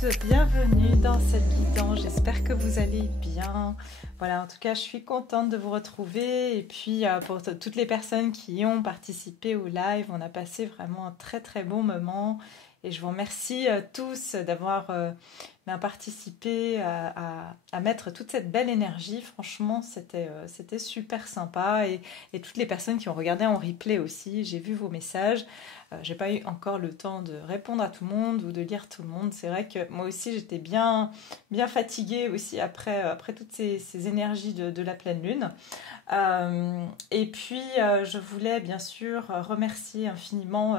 tous, bienvenue dans cette guidance, j'espère que vous allez bien. Voilà, en tout cas je suis contente de vous retrouver et puis pour toutes les personnes qui ont participé au live, on a passé vraiment un très bon moment et je vous remercie tous d'avoir participé à mettre toute cette belle énergie. Franchement c'était super sympa et toutes les personnes qui ont regardé en replay aussi, j'ai vu vos messages. J'ai pas eu encore le temps de répondre à tout le monde ou de lire tout le monde. C'est vrai que moi aussi j'étais bien fatiguée aussi après toutes ces énergies de la pleine lune. Et puis je voulais bien sûr remercier infiniment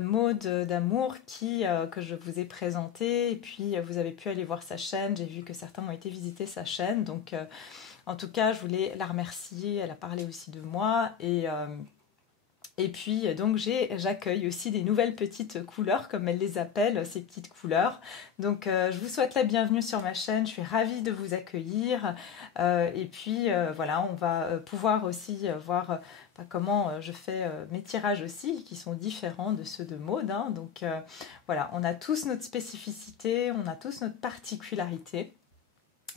Maud d'Amour que je vous ai présenté. Et puis vous avez pu aller voir sa chaîne. J'ai vu que certains ont été visiter sa chaîne. Donc en tout cas je voulais la remercier. Elle a parlé aussi de moi et puis donc j'accueille aussi des nouvelles petites couleurs comme elle les appelle, ces petites couleurs. Donc je vous souhaite la bienvenue sur ma chaîne, je suis ravie de vous accueillir. Et puis voilà, on va pouvoir aussi voir comment je fais mes tirages aussi, qui sont différents de ceux de Maud. Hein. Donc voilà, on a tous notre spécificité, on a tous notre particularité.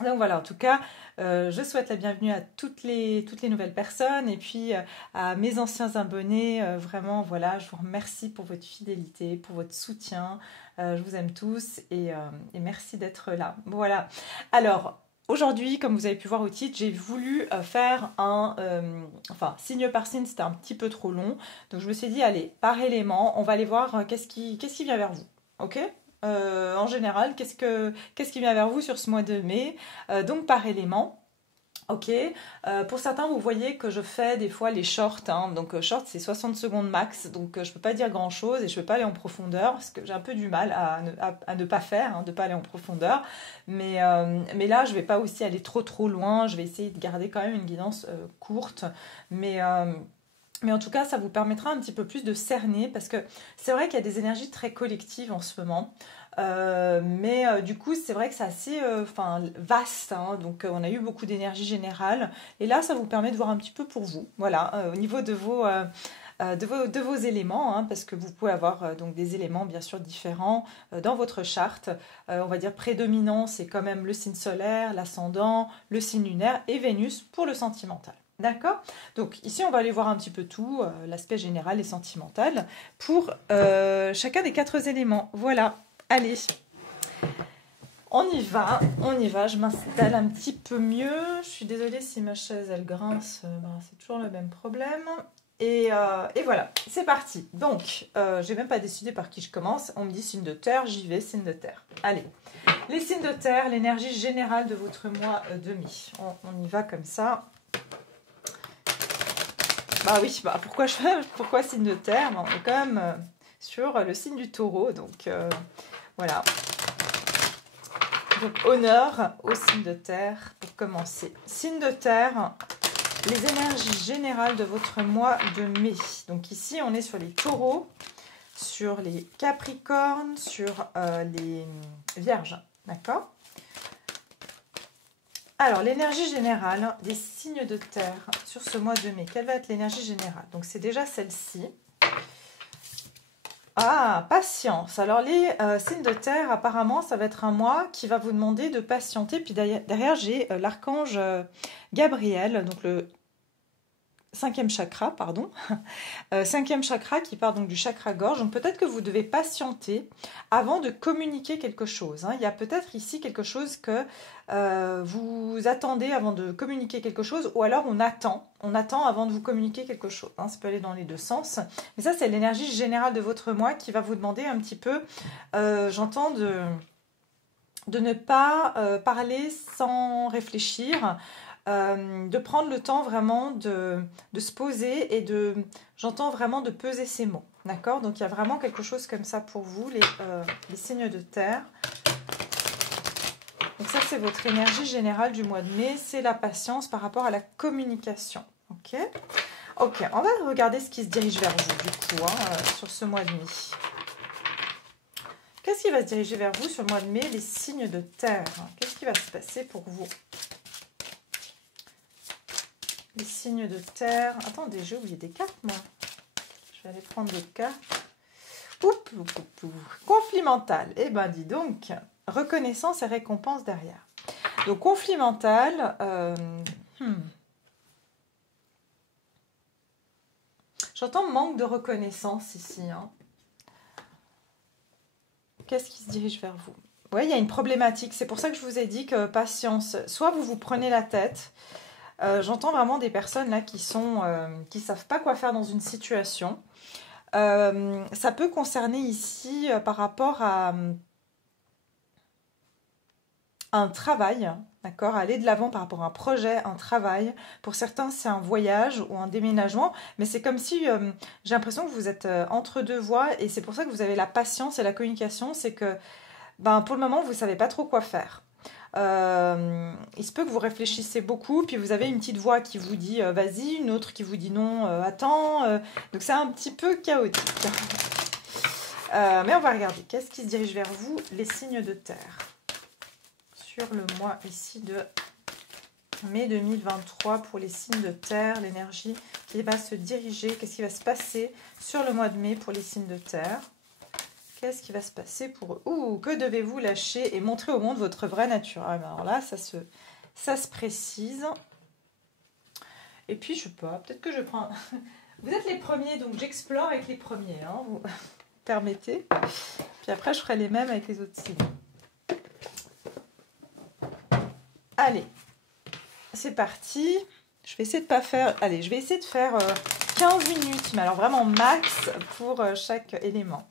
Donc voilà, en tout cas, je souhaite la bienvenue à toutes les nouvelles personnes et puis à mes anciens abonnés. Vraiment, voilà, je vous remercie pour votre fidélité, pour votre soutien. Je vous aime tous et merci d'être là. Voilà. Alors, aujourd'hui, comme vous avez pu voir au titre, j'ai voulu faire signe par signe, c'était un petit peu trop long. Donc je me suis dit, allez, par élément, on va aller voir qu'est-ce qui vient vers vous. Ok ? En général, qu'est-ce qui vient vers vous sur ce mois de mai, donc par élément. Ok, pour certains vous voyez que je fais des fois les shorts, hein. Donc short c'est 60 secondes max, donc je peux pas dire grand chose et je peux pas aller en profondeur parce que j'ai un peu du mal à ne pas faire, hein, de pas aller en profondeur, mais là je vais pas aussi aller trop loin, je vais essayer de garder quand même une guidance courte, mais en tout cas, ça vous permettra un petit peu plus de cerner parce que c'est vrai qu'il y a des énergies très collectives en ce moment. Mais du coup, c'est vrai que c'est assez vaste. Hein, donc, on a eu beaucoup d'énergie générale. Et là, ça vous permet de voir un petit peu pour vous. Voilà, au niveau de vos éléments, hein, parce que vous pouvez avoir donc des éléments bien sûr différents dans votre charte. On va dire prédominant, c'est quand même le signe solaire, l'ascendant, le signe lunaire et Vénus pour le sentimental. D'accord ? Donc ici, on va aller voir un petit peu tout, l'aspect général et sentimental, pour chacun des 4 éléments. Voilà, allez, on y va, je m'installe un petit peu mieux. Je suis désolée si ma chaise, elle grince, c'est toujours le même problème. Et voilà, c'est parti. Donc, j'ai même pas décidé par qui je commence. On me dit signe de terre, j'y vais, signe de terre. Allez, les signes de terre, l'énergie générale de votre mois de mai. On y va comme ça. Bah oui, pourquoi signe de terre ? On est quand même sur le signe du taureau, donc voilà. Donc honneur au signe de terre pour commencer. Signe de terre, les énergies générales de votre mois de mai. Donc ici, on est sur les taureaux, sur les capricornes, sur les vierges, d'accord ? Alors, l'énergie générale des signes de terre sur ce mois de mai, quelle va être l'énergie générale? Donc, c'est déjà celle-ci. Ah, patience. Alors, les signes de terre, apparemment, ça va être un mois qui va vous demander de patienter. Puis derrière, j'ai l'archange Gabriel, donc le 5e chakra, pardon. 5e chakra qui part donc du chakra gorge. Donc peut-être que vous devez patienter avant de communiquer quelque chose. Hein. Il y a peut-être ici quelque chose que vous attendez avant de communiquer quelque chose, ou alors on attend avant de vous communiquer quelque chose. Hein. Ça peut aller dans les deux sens. Mais ça, c'est l'énergie générale de votre mois qui va vous demander un petit peu, j'entends, de ne pas parler sans réfléchir. De prendre le temps vraiment de se poser et j'entends vraiment de peser ses mots, d'accord? Donc il y a vraiment quelque chose comme ça pour vous, les signes de terre. Donc ça, c'est votre énergie générale du mois de mai, c'est la patience par rapport à la communication, ok? Ok, on va regarder ce qui se dirige vers vous, du coup, sur ce mois de mai. Qu'est-ce qui va se diriger vers vous sur le mois de mai, les signes de terre? Qu'est-ce qui va se passer pour vous? Les signes de terre. Attendez, j'ai oublié des cartes, moi. Je vais aller prendre des cartes. Conflit mental. Eh ben, dis donc. reconnaissance et récompense derrière. Donc conflit mental, j'entends manque de reconnaissance ici. Hein. Qu'est-ce qui se dirige vers vous? Oui, il y a une problématique. C'est pour ça que je vous ai dit que patience. Soit vous vous prenez la tête. J'entends vraiment des personnes là qui savent pas quoi faire dans une situation. Ça peut concerner ici par rapport à un travail, d'accord, aller de l'avant par rapport à un projet, un travail. Pour certains, c'est un voyage ou un déménagement, mais c'est comme si j'ai l'impression que vous êtes entre deux voies et c'est pour ça que vous avez la patience et la communication. C'est que pour le moment, vous ne savez pas trop quoi faire. Il se peut que vous réfléchissez beaucoup, puis vous avez une petite voix qui vous dit vas-y, une autre qui vous dit non, attends. Donc c'est un petit peu chaotique. Mais on va regarder. Qu'est-ce qui se dirige vers vous, les signes de terre sur le mois ici de mai 2023 pour les signes de terre, l'énergie qui va se diriger, qu'est-ce qui va se passer sur le mois de mai pour les signes de terre? Qu'est-ce qui va se passer pour eux? Ouh, que devez-vous lâcher et montrer au monde votre vraie nature? Alors là, ça se précise. Et puis, je sais pas, peut-être que je prends... Vous êtes les premiers, donc j'explore avec les premiers, hein, vous permettez. Puis après, je ferai les mêmes avec les autres signes. Allez, c'est parti. Je vais essayer de pas faire... Allez, je vais essayer de faire 15 minutes, mais alors vraiment max pour chaque élément.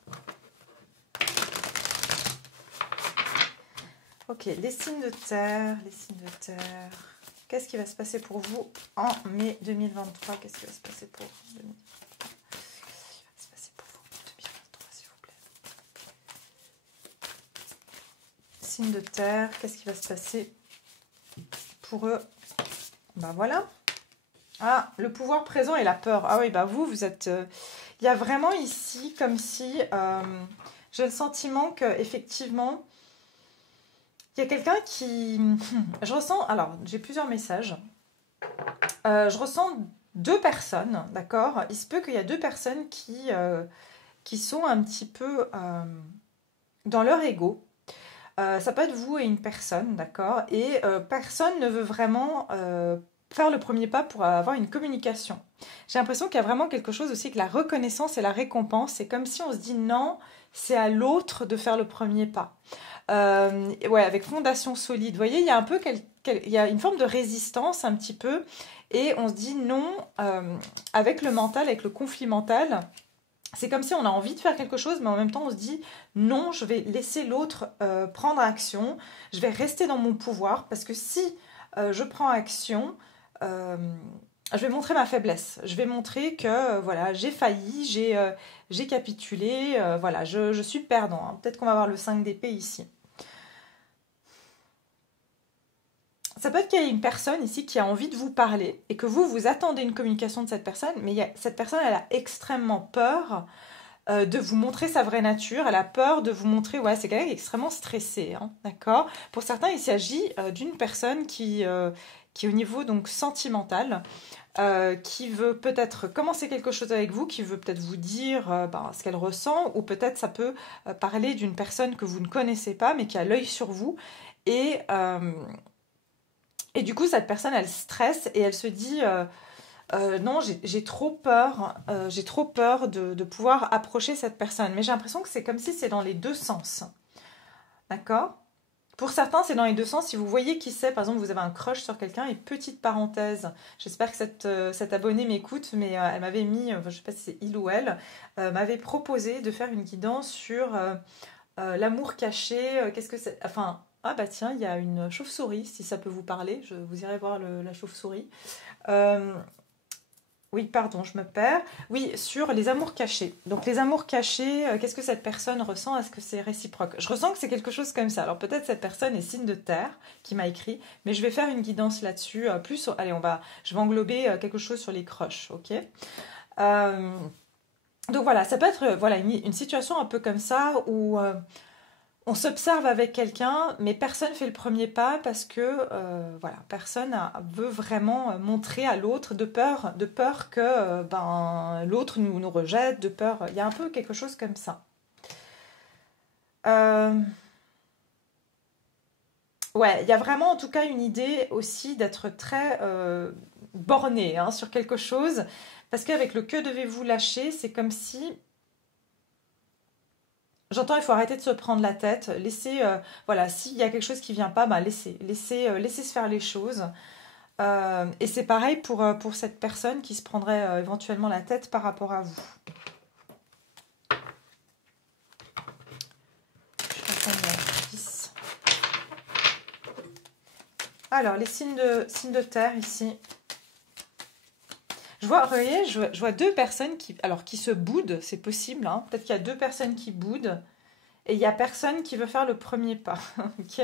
Ok, les signes de terre, les signes de terre. Qu'est-ce qui va se passer pour vous en mai 2023? Qu'est-ce qui va se passer pour vous en 2023? Qu'est-ce qui va se passer pour vous en 2023, s'il vous plaît? Signes de terre, qu'est-ce qui va se passer pour eux? Ben voilà. Ah, le pouvoir présent et la peur. Ah oui, vous êtes... Il y a vraiment ici comme si... j'ai le sentiment qu'effectivement... Il y a quelqu'un qui... Je ressens... Alors, j'ai plusieurs messages. Je ressens deux personnes, d'accord? Il se peut qu'il y a deux personnes qui sont un petit peu dans leur ego. Ça peut être vous et une personne, d'accord? Et personne ne veut vraiment faire le premier pas pour avoir une communication. J'ai l'impression qu'il y a vraiment quelque chose aussi que la reconnaissance et la récompense. C'est comme si on se dit non, c'est à l'autre de faire le premier pas. Ouais, avec fondation solide. Vous voyez, il y a un peu il y a une forme de résistance un petit peu. Et on se dit non, avec le mental, avec le conflit mental, c'est comme si on a envie de faire quelque chose, mais en même temps on se dit non, je vais laisser l'autre prendre action, je vais rester dans mon pouvoir, parce que si je prends action, je vais montrer ma faiblesse. Je vais montrer que voilà, j'ai failli, j'ai capitulé, voilà, je suis perdant. Hein. Peut-être qu'on va avoir le 5 d'épée ici. Ça peut être qu'il y a une personne ici qui a envie de vous parler et que vous attendez une communication de cette personne, mais cette personne, elle a extrêmement peur de vous montrer sa vraie nature. Elle a peur de vous montrer, ouais, c'est quelqu'un qui est extrêmement stressé, hein, d'accord? Pour certains, il s'agit d'une personne qui est au niveau donc sentimental, qui veut peut-être commencer quelque chose avec vous, qui veut peut-être vous dire ce qu'elle ressent, ou peut-être ça peut parler d'une personne que vous ne connaissez pas, mais qui a l'œil sur vous, et du coup, cette personne, elle stresse et elle se dit non, j'ai trop peur, de pouvoir approcher cette personne. Mais j'ai l'impression que c'est comme si c'est dans les deux sens. D'accord? Pour certains, c'est dans les deux sens. Si vous voyez qui c'est, par exemple, vous avez un crush sur quelqu'un, et petite parenthèse, j'espère que cette abonnée m'écoute, mais elle m'avait mis, je ne sais pas si c'est il ou elle, m'avait proposé de faire une guidance sur l'amour caché, qu'est-ce que c'est... Enfin... Ah bah tiens, il y a une chauve-souris, si ça peut vous parler, vous irez voir la chauve-souris. Oui, pardon, je me perds. Oui, sur les amours cachés. Donc les amours cachés, qu'est-ce que cette personne ressent? Est-ce que c'est réciproque? Je ressens que c'est quelque chose comme ça. Alors peut-être cette personne est signe de terre qui m'a écrit, mais je vais faire une guidance là-dessus. Allez, je vais englober quelque chose sur les crushs, ok? Donc voilà, ça peut être une situation un peu comme ça où... on s'observe avec quelqu'un, mais personne ne fait le premier pas parce que personne veut vraiment montrer à l'autre de peur que l'autre nous rejette, de peur. Il y a un peu quelque chose comme ça. Ouais, il y a vraiment en tout cas une idée aussi d'être très borné hein, sur quelque chose. Parce qu'avec le que devez-vous lâcher, c'est comme si... J'entends, il faut arrêter de se prendre la tête. Laisser, voilà, s'il y a quelque chose qui vient pas, bah laisser se faire les choses. Et c'est pareil pour cette personne qui se prendrait éventuellement la tête par rapport à vous. Je crois qu'on est à 10. Alors, les signes de terre ici. Je vois, vous voyez, je vois deux personnes qui se boudent, c'est possible. Hein. Peut-être qu'il y a deux personnes qui boudent et il n'y a personne qui veut faire le premier pas. Ok.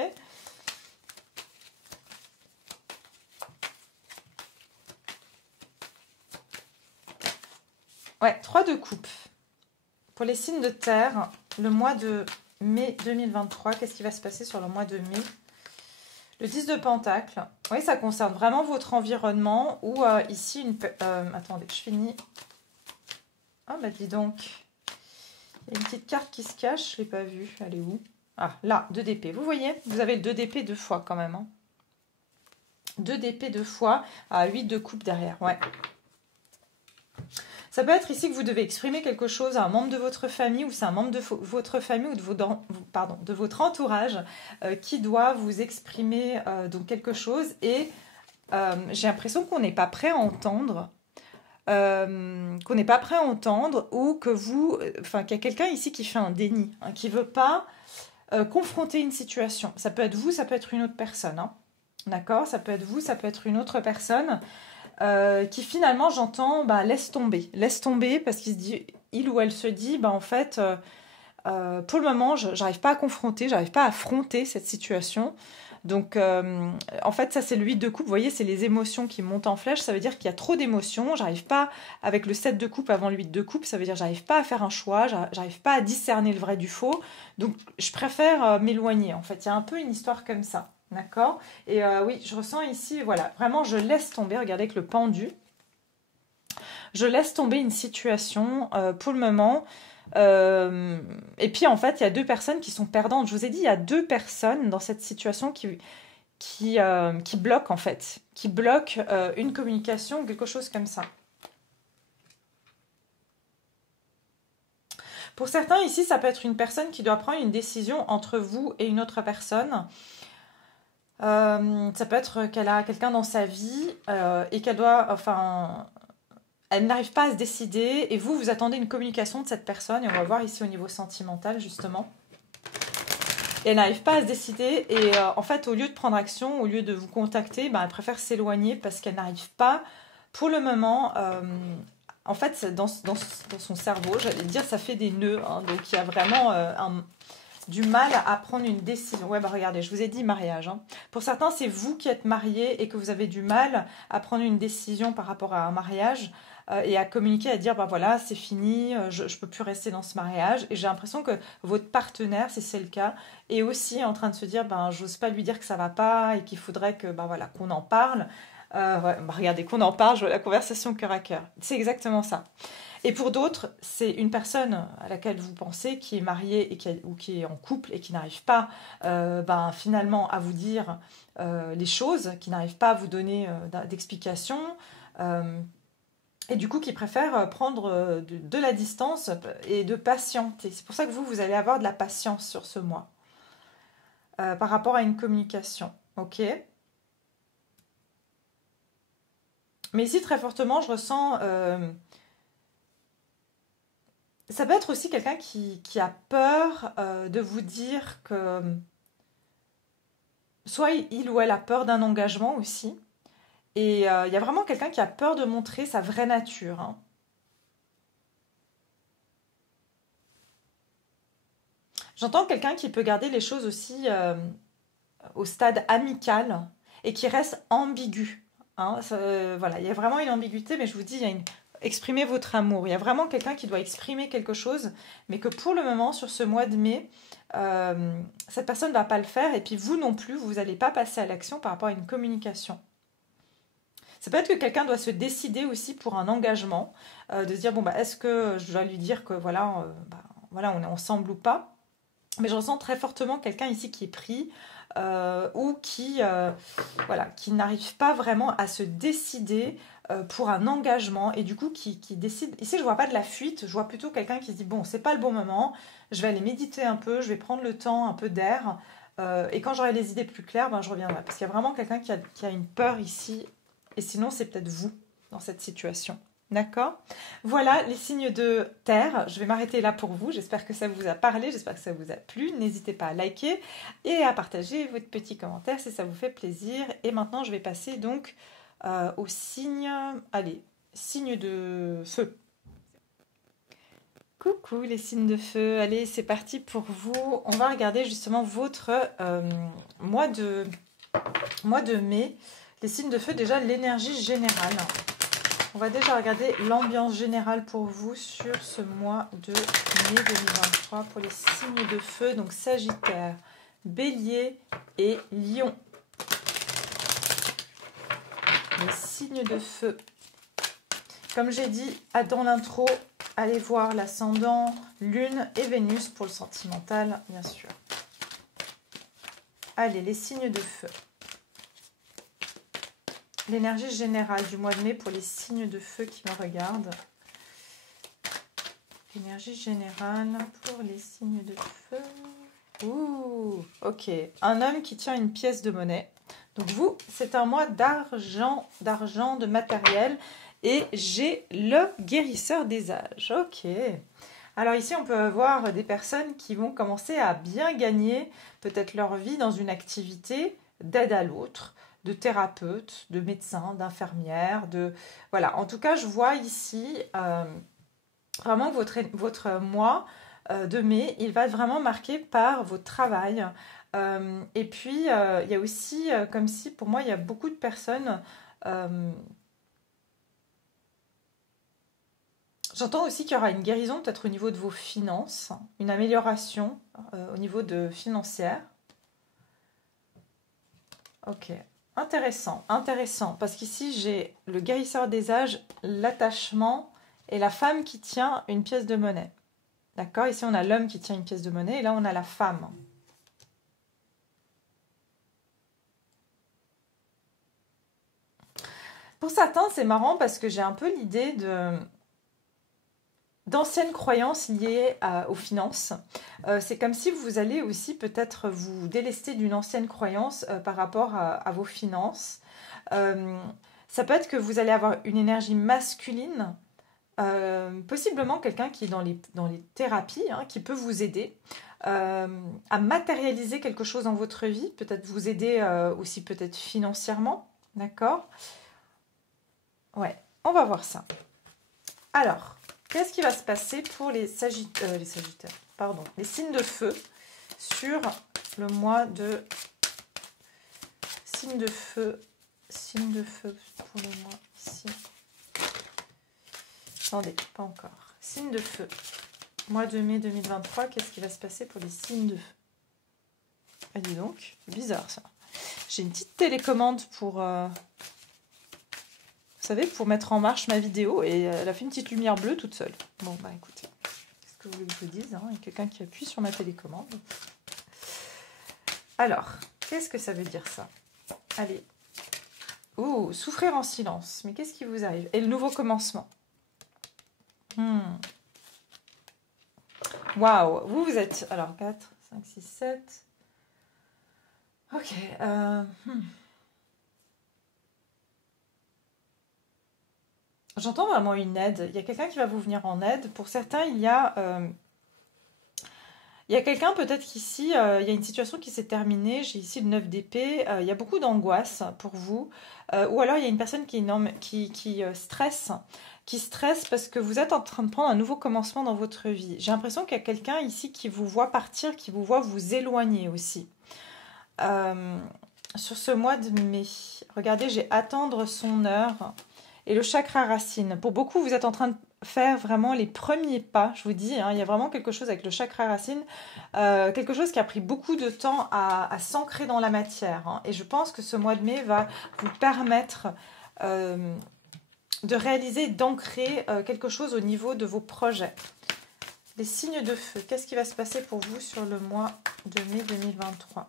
Ouais, 3 de coupe. Pour les signes de terre, le mois de mai 2023, qu'est-ce qui va se passer sur le mois de mai? Le 10 de Pentacle, oui, ça concerne vraiment votre environnement ou ici, attendez, je finis. Ah, bah dis donc. Il y a une petite carte qui se cache, je ne l'ai pas vue. Elle est où? Ah, là, 2 d'épée. Vous voyez, vous avez le 2 d'épée 2 fois quand même. Hein. 2 d'épée 2 fois, à 8 de coupe derrière, ouais. Ça peut être ici que vous devez exprimer quelque chose à un membre de votre famille ou c'est un membre de votre famille ou de votre entourage qui doit vous exprimer donc quelque chose et j'ai l'impression qu'on n'est pas prêt à entendre. Ou que qu'il y a quelqu'un ici qui fait un déni, hein, qui veut pas confronter une situation. Ça peut être vous, ça peut être une autre personne. Hein. D'accord? Ça peut être vous, ça peut être une autre personne. Qui finalement j'entends laisse tomber parce il ou elle se dit en fait pour le moment j'arrive pas à confronter, j'arrive pas à affronter cette situation donc en fait ça c'est le 8 de coupe, vous voyez c'est les émotions qui montent en flèche, ça veut dire qu'il y a trop d'émotions, j'arrive pas avec le 7 de coupe avant le 8 de coupe, ça veut dire j'arrive pas à faire un choix, j'arrive pas à discerner le vrai du faux, donc je préfère m'éloigner en fait, il y a un peu une histoire comme ça. D'accord? Et oui, je ressens ici, voilà, vraiment, je laisse tomber, regardez avec le pendu. Je laisse tomber une situation pour le moment. Et puis, en fait, il y a deux personnes qui sont perdantes. Je vous ai dit, il y a deux personnes dans cette situation qui bloquent, en fait. Qui bloquent une communication ou quelque chose comme ça. Pour certains, ici, ça peut être une personne qui doit prendre une décision entre vous et une autre personne. Ça peut être qu'elle a quelqu'un dans sa vie et qu'elle doit, elle n'arrive pas à se décider et vous attendez une communication de cette personne et on va voir ici au niveau sentimental justement. Et elle n'arrive pas à se décider et en fait au lieu de prendre action, au lieu de vous contacter, elle préfère s'éloigner parce qu'elle n'arrive pas pour le moment. En fait, dans son cerveau, j'allais dire, ça fait des nœuds. Hein, donc il y a vraiment du mal à prendre une décision. Ouais, regardez, je vous ai dit mariage. Hein. Pour certains, c'est vous qui êtes mariés et que vous avez du mal à prendre une décision par rapport à un mariage et à communiquer, à dire, voilà, c'est fini, je ne peux plus rester dans ce mariage. Et j'ai l'impression que votre partenaire, si c'est le cas, est aussi en train de se dire, j'ose pas lui dire que ça va pas et qu'il faudrait que, voilà, qu'on en parle. Regardez, qu'on en parle, je vois la conversation cœur à cœur. C'est exactement ça. Et pour d'autres, c'est une personne à laquelle vous pensez qui est mariée ou qui est en couple et qui n'arrive pas finalement à vous dire les choses, qui n'arrive pas à vous donner d'explications et du coup qui préfère prendre de la distance et de patienter. C'est pour ça que vous allez avoir de la patience sur ce mois par rapport à une communication. Ok ? Mais ici, très fortement, je ressens... ça peut être aussi quelqu'un qui a peur de vous dire que... Soit il ou elle a peur d'un engagement aussi. Et il y a vraiment quelqu'un qui a peur de montrer sa vraie nature. Hein. J'entends quelqu'un qui peut garder les choses aussi au stade amical et qui reste ambigu. Hein. Voilà, il y a vraiment une ambiguïté, mais je vous dis, il y a exprimez votre amour. Il y a vraiment quelqu'un qui doit exprimer quelque chose, mais que pour le moment, sur ce mois de mai, cette personne ne va pas le faire, et puis vous non plus, vous n'allez pas passer à l'action par rapport à une communication. Ça peut être que quelqu'un doit se décider aussi pour un engagement, de se dire, est-ce que je dois lui dire que voilà, on est ensemble ou pas? Mais je ressens très fortement quelqu'un ici qui est pris ou voilà, qui n'arrivent pas vraiment à se décider pour un engagement et du coup qui décide. Ici, je vois pas de la fuite, je vois plutôt quelqu'un qui se dit bon, c'est pas le bon moment, je vais aller méditer un peu, je vais prendre le temps, un peu d'air, et quand j'aurai les idées plus claires, ben, je reviendrai. Parce qu'il y a vraiment quelqu'un qui a une peur ici, et sinon, c'est peut-être vous dans cette situation. D'accord? Voilà les signes de terre. Je vais m'arrêter là pour vous. J'espère que ça vous a parlé, j'espère que ça vous a plu. N'hésitez pas à liker et à partager votre petit commentaire si ça vous fait plaisir. Et maintenant, je vais passer donc aux signes. Allez, signes de feu. Coucou les signes de feu. Allez, c'est parti pour vous. On va regarder justement votre mois de mai. Les signes de feu, déjà l'énergie générale. On va déjà regarder l'ambiance générale pour vous sur ce mois de mai 2023 pour les signes de feu, donc Sagittaire, Bélier et Lion. Les signes de feu. Comme j'ai dit dans l'intro, allez voir l'ascendant, Lune et Vénus pour le sentimental, bien sûr. Allez, les signes de feu. L'énergie générale du mois de mai pour les signes de feu qui me regardent. L'énergie générale pour les signes de feu. Ouh, ok. Un homme qui tient une pièce de monnaie. Donc vous, c'est un mois d'argent, de matériel. Et j'ai le guérisseur des âges. Ok. Alors ici, on peut avoir des personnes qui vont commencer à bien gagner peut-être leur vie dans une activité d'aide à l'autre, de thérapeute, de médecin, d'infirmière, voilà. En tout cas, je vois ici vraiment que votre mois de mai, il va être vraiment marqué par votre travail. Et puis, il y a aussi, comme si, pour moi, il y a beaucoup de personnes... J'entends aussi qu'il y aura une guérison peut-être au niveau de vos finances, une amélioration au niveau de financière. Ok. Intéressant, intéressant, parce qu'ici j'ai le guérisseur des âges, l'attachement et la femme qui tient une pièce de monnaie. D'accord? Ici on a l'homme qui tient une pièce de monnaie et là on a la femme. Pour certains c'est marrant parce que j'ai un peu l'idée d'anciennes croyances liées aux finances. C'est comme si vous allez aussi peut-être vous délester d'une ancienne croyance par rapport à vos finances. Ça peut être que vous allez avoir une énergie masculine, possiblement quelqu'un qui est dans les thérapies, hein, qui peut vous aider à matérialiser quelque chose dans votre vie, peut-être vous aider aussi peut-être financièrement, d'accord? Ouais, on va voir ça. Alors... qu'est-ce qui va se passer pour les Sagittaires, pardon, les signes de feu sur le mois de signes de feu pour le mois ici. Attendez, pas encore. Signes de feu, mois de mai 2023, qu'est-ce qui va se passer pour les signes de feu? Ah dis donc, c'est bizarre ça. J'ai une petite télécommande pour... vous savez, pour mettre en marche ma vidéo et elle a fait une petite lumière bleue toute seule. Bon, bah écoutez, qu'est-ce que vous voulez que je vous dise, hein? Il y a quelqu'un qui appuie sur ma télécommande. Alors, qu'est-ce que ça veut dire ça? Allez. Ouh, souffrir en silence. Mais qu'est-ce qui vous arrive? Et le nouveau commencement. Waouh, vous êtes... Alors, 4, 5, 6, 7. Ok. J'entends vraiment une aide. Il y a quelqu'un qui va vous venir en aide. Pour certains, il y a quelqu'un peut-être qu'ici, il y a une situation qui s'est terminée. J'ai ici le 9 d'épée. Il y a beaucoup d'angoisse pour vous. Ou alors, il y a une personne qui stresse. Qui stresse parce que vous êtes en train de prendre un nouveau commencement dans votre vie. J'ai l'impression qu'il y a quelqu'un ici qui vous voit partir, qui vous voit vous éloigner aussi. Sur ce mois de mai, regardez, j'ai attendre son heure. Et le chakra racine. Pour beaucoup, vous êtes en train de faire vraiment les premiers pas, je vous dis. Hein, il y a vraiment quelque chose avec le chakra racine. Quelque chose qui a pris beaucoup de temps à s'ancrer dans la matière. Hein, et je pense que ce mois de mai va vous permettre de réaliser, d'ancrer quelque chose au niveau de vos projets. Les signes de feu. Qu'est-ce qui va se passer pour vous sur le mois de mai 2023 ?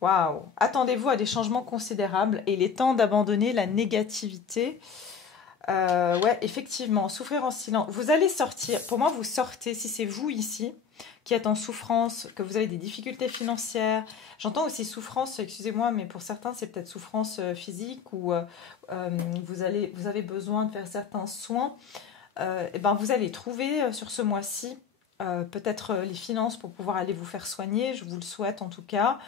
Waouh! Attendez-vous à des changements considérables et il est temps d'abandonner la négativité. Ouais, effectivement, souffrir en silence. Vous allez sortir. Pour moi, vous sortez, si c'est vous ici qui êtes en souffrance, que vous avez des difficultés financières. J'entends aussi souffrance, excusez-moi, mais pour certains, c'est peut-être souffrance physique ou vous avez besoin de faire certains soins. Et ben, vous allez trouver sur ce mois-ci peut-être les finances pour pouvoir aller vous faire soigner, je vous le souhaite en tout cas.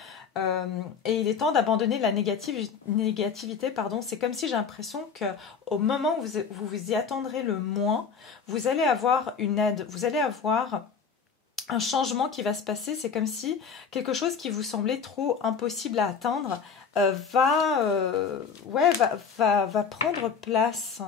Et il est temps d'abandonner la négativité, pardon. C'est comme si j'ai l'impression qu'au moment où vous vous y attendrez le moins, vous allez avoir une aide, vous allez avoir un changement qui va se passer. C'est comme si quelque chose qui vous semblait trop impossible à atteindre va prendre place.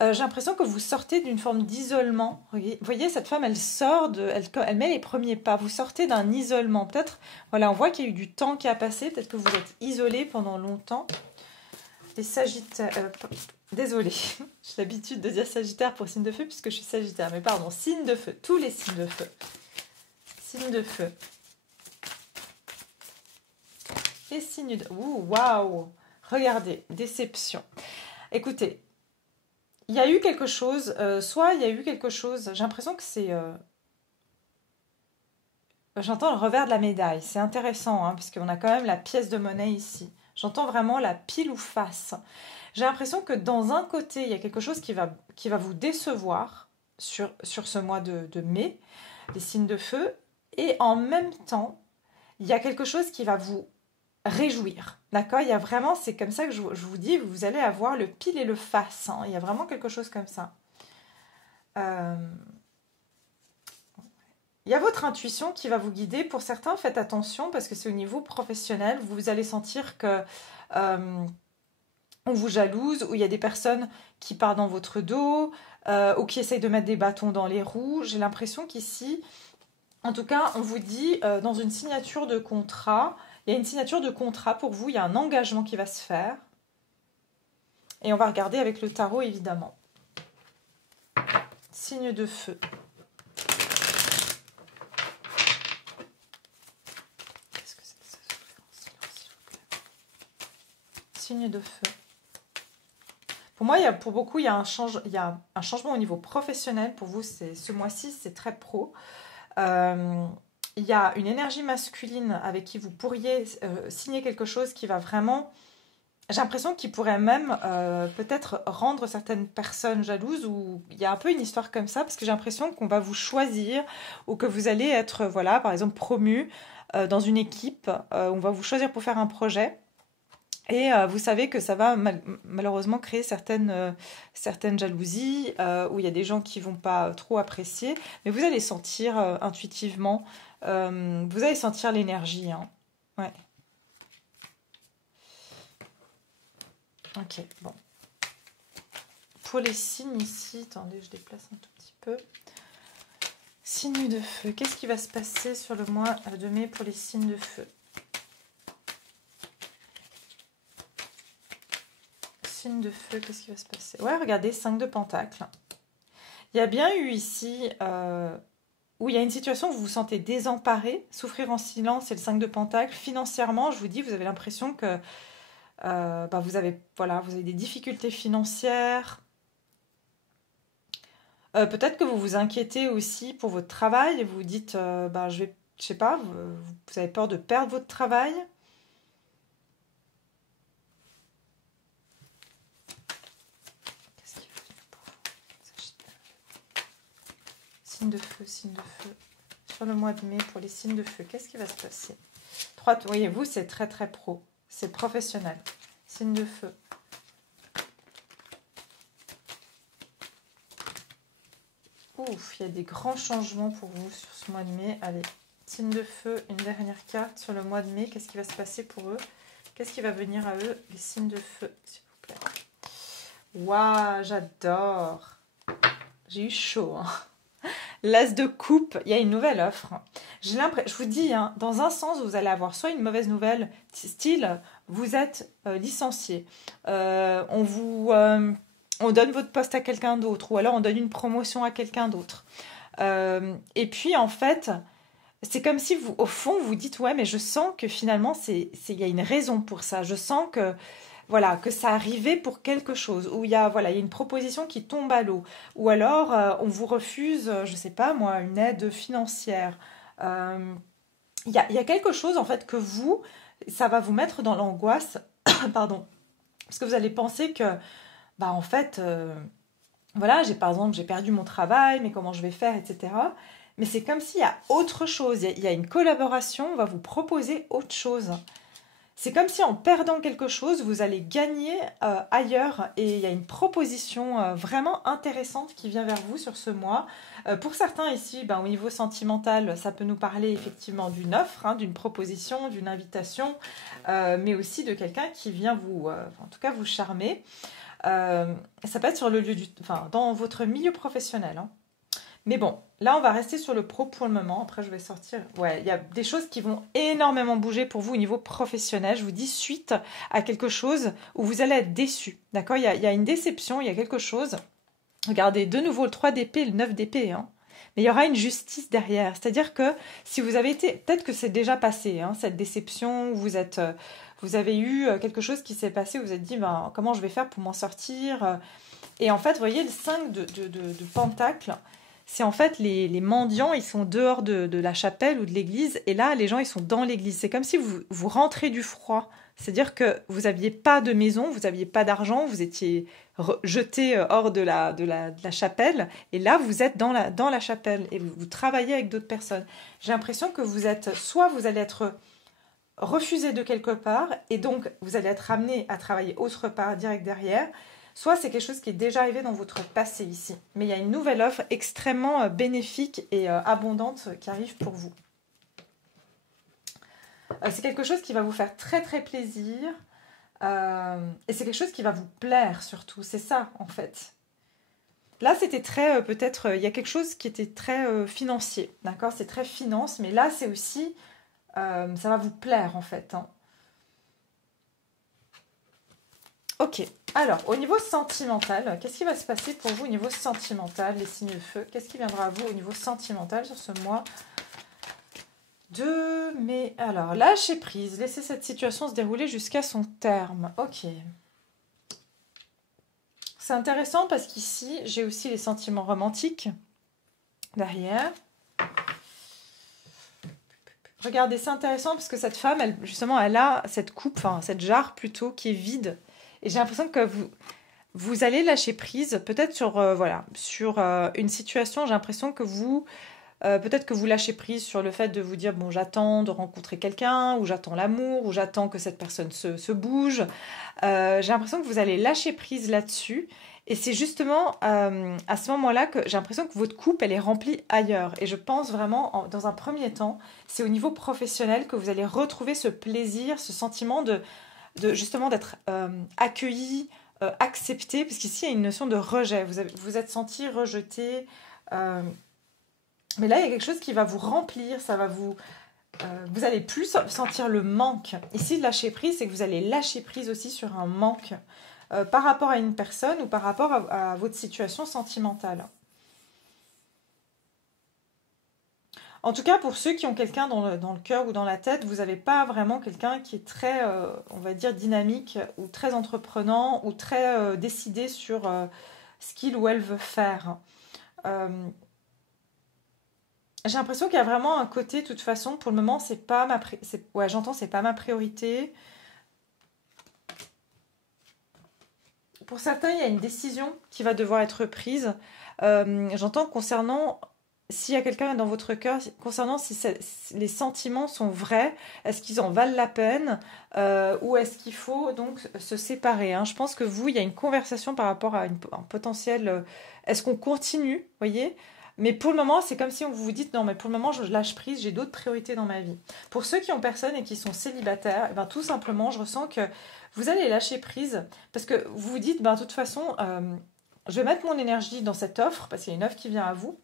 J'ai l'impression que vous sortez d'une forme d'isolement. Vous voyez, cette femme, elle sort elle met les premiers pas. Vous sortez d'un isolement. Peut-être, voilà, on voit qu'il y a eu du temps qui a passé. Peut-être que vous êtes isolé pendant longtemps. Les Sagittaires, désolée, j'ai l'habitude de dire Sagittaire pour signe de feu puisque je suis Sagittaire. Mais pardon, signe de feu, tous les signes de feu. Signe de feu. Et signe de... Ouh, waouh! Regardez, déception. Écoutez, il y a eu quelque chose, j'ai l'impression que c'est... J'entends le revers de la médaille, c'est intéressant, hein, parce qu'on a quand même la pièce de monnaie ici. J'entends vraiment la pile ou face. J'ai l'impression que dans un côté, il y a quelque chose qui va vous décevoir sur ce mois de mai, les signes de feu, et en même temps, il y a quelque chose qui va vous réjouir. D'accord? Il y a vraiment, c'est comme ça que je vous dis, vous allez avoir le pile et le face. Hein. Il y a vraiment quelque chose comme ça. Il y a votre intuition qui va vous guider. Pour certains, faites attention parce que c'est au niveau professionnel. Vous allez sentir que on vous jalouse, ou il y a des personnes qui parlent dans votre dos, ou qui essayent de mettre des bâtons dans les roues. J'ai l'impression qu'ici, en tout cas, on vous dit dans une signature de contrat, il y a une signature de contrat pour vous, il y a un engagement qui va se faire. Et on va regarder avec le tarot, évidemment. Signe de feu. Qu'est-ce que c'est que ça? S'il vous plaît. Signe de feu. Pour moi, pour beaucoup, il y a un changement au niveau professionnel. Pour vous, ce mois-ci, c'est très pro. Il y a une énergie masculine avec qui vous pourriez signer quelque chose qui va vraiment... J'ai l'impression qu'il pourrait même peut-être rendre certaines personnes jalouses, ou il y a un peu une histoire comme ça, parce que j'ai l'impression qu'on va vous choisir, ou que vous allez être, voilà, par exemple, promu dans une équipe, on va vous choisir pour faire un projet. Et vous savez que ça va malheureusement créer certaines jalousies, où il y a des gens qui ne vont pas trop apprécier, mais vous allez sentir intuitivement, vous allez sentir l'énergie. Hein. Ouais. Ok, bon. Pour les signes ici, attendez, je déplace un tout petit peu. Signe de feu, qu'est-ce qui va se passer sur le mois de mai pour les signes de feu? Signe de feu, qu'est-ce qui va se passer? Ouais, regardez, 5 de pentacles. Il y a bien eu ici où il y a une situation où vous vous sentez désemparé. Souffrir en silence, c'est le 5 de pentacles. Financièrement, je vous dis, vous avez l'impression que vous avez des difficultés financières. Peut-être que vous vous inquiétez aussi pour votre travail et vous vous dites, je sais pas, vous avez peur de perdre votre travail. Signe de feu, signe de feu. Sur le mois de mai, pour les signes de feu, qu'est-ce qui va se passer? 3, voyez-vous, c'est très très pro. C'est professionnel. Signe de feu. Ouf, il y a des grands changements pour vous sur ce mois de mai. Allez, signe de feu, une dernière carte sur le mois de mai. Qu'est-ce qui va se passer pour eux? Qu'est-ce qui va venir à eux? Les signes de feu, s'il vous plaît. Waouh, j'adore. J'ai eu chaud, hein. L'as de coupe, il y a une nouvelle offre. J'ai l'impression, je vous dis, hein, dans un sens, vous allez avoir soit une mauvaise nouvelle, style, vous êtes licencié. On donne votre poste à quelqu'un d'autre, ou alors on donne une promotion à quelqu'un d'autre. Et puis, en fait, c'est comme si vous, au fond, vous dites, ouais, mais je sens que finalement, il y a une raison pour ça. Je sens que, voilà, que ça arrivait pour quelque chose. Ou il y a, voilà, il y a une proposition qui tombe à l'eau. Ou alors, on vous refuse, je sais pas, moi, une aide financière. Euh, il y a quelque chose, en fait, que vous, ça va vous mettre dans l'angoisse, pardon, parce que vous allez penser que, bah, en fait, voilà, par exemple, j'ai perdu mon travail, mais comment je vais faire, etc. Mais c'est comme s'il y a autre chose, il y a une collaboration, on va vous proposer autre chose. C'est comme si en perdant quelque chose, vous allez gagner ailleurs et il y a une proposition vraiment intéressante qui vient vers vous sur ce mois. Pour certains ici, ben, au niveau sentimental, ça peut nous parler effectivement d'une offre, hein, d'une proposition, d'une invitation, mais aussi de quelqu'un qui vient vous, en tout cas vous charmer. Ça peut être sur le lieu enfin, dans votre milieu professionnel, hein. Mais bon, là, on va rester sur le pro pour le moment. Après, je vais sortir. Ouais, il y a des choses qui vont énormément bouger pour vous au niveau professionnel. Je vous dis suite à quelque chose où vous allez être déçu. D'accord, il y a une déception, il y a quelque chose. Regardez, de nouveau le 3 d'épée et le 9 d'épée, hein. Mais il y aura une justice derrière. C'est-à-dire que si vous avez été... Peut-être que c'est déjà passé, hein, cette déception, où vous avez eu quelque chose qui s'est passé, vous vous êtes dit, ben, comment je vais faire pour m'en sortir. Et en fait, vous voyez, le 5 de Pentacle, c'est en fait les mendiants, ils sont dehors de la chapelle ou de l'église, et là, les gens, ils sont dans l'église. C'est comme si vous rentrez du froid. C'est-à-dire que vous n'aviez pas de maison, vous n'aviez pas d'argent, vous étiez jeté hors de la chapelle, et là, vous êtes dans la chapelle, et vous travaillez avec d'autres personnes. J'ai l'impression que soit vous allez être refusé de quelque part, et donc vous allez être amené à travailler autre part, direct derrière, soit c'est quelque chose qui est déjà arrivé dans votre passé ici. Mais il y a une nouvelle offre extrêmement bénéfique et abondante qui arrive pour vous. C'est quelque chose qui va vous faire très très plaisir. Et c'est quelque chose qui va vous plaire surtout. C'est ça en fait. Là, c'était très, peut-être, il y a quelque chose qui était très financier. D'accord, c'est très finance. Mais là, c'est aussi, ça va vous plaire en fait, hein. Ok, alors au niveau sentimental, qu'est-ce qui va se passer pour vous au niveau sentimental, les signes de feu? Qu'est-ce qui viendra à vous au niveau sentimental sur ce mois de mai? Alors, lâchez prise, laissez cette situation se dérouler jusqu'à son terme. Ok. C'est intéressant parce qu'ici, j'ai aussi les sentiments romantiques derrière. Regardez, c'est intéressant parce que cette femme, elle, justement, elle a cette coupe, enfin cette jarre plutôt, qui est vide. Et j'ai l'impression que vous allez lâcher prise, peut-être sur une situation. J'ai l'impression que peut-être que vous lâchez prise sur le fait de vous dire, bon, j'attends de rencontrer quelqu'un, ou j'attends l'amour, ou j'attends que cette personne se bouge. J'ai l'impression que vous allez lâcher prise là-dessus. Et c'est justement à ce moment-là que j'ai l'impression que votre coupe, elle est remplie ailleurs. Et je pense vraiment, dans un premier temps, c'est au niveau professionnel que vous allez retrouver ce plaisir, ce sentiment justement d'être accueilli, accepté, parce qu'ici, il y a une notion de rejet. Vous êtes senti rejeté. Mais là, il y a quelque chose qui va vous remplir, vous allez plus sentir le manque. Ici, lâcher prise, c'est que vous allez lâcher prise aussi sur un manque par rapport à une personne ou par rapport à votre situation sentimentale. En tout cas, pour ceux qui ont quelqu'un dans le cœur ou dans la tête, vous n'avez pas vraiment quelqu'un qui est très, on va dire, dynamique ou très entreprenant ou très décidé sur ce qu'il ou elle veut faire. J'ai l'impression qu'il y a vraiment un côté, de toute façon, pour le moment, c'est pas c'est pas ma priorité. Pour certains, il y a une décision qui va devoir être prise. J'entends concernant s'il y a quelqu'un dans votre cœur, concernant si les sentiments sont vrais, est-ce qu'ils en valent la peine ou est-ce qu'il faut donc se séparer, hein. Je pense que il y a une conversation par rapport à un potentiel. Est-ce qu'on continue, voyez? Mais pour le moment, c'est comme si vous vous dites non, mais pour le moment, je lâche prise, j'ai d'autres priorités dans ma vie. Pour ceux qui ont personne et qui sont célibataires, eh ben, tout simplement, je ressens que vous allez lâcher prise parce que vous vous dites, ben, de toute façon, je vais mettre mon énergie dans cette offre parce qu'il y a une offre qui vient à vous.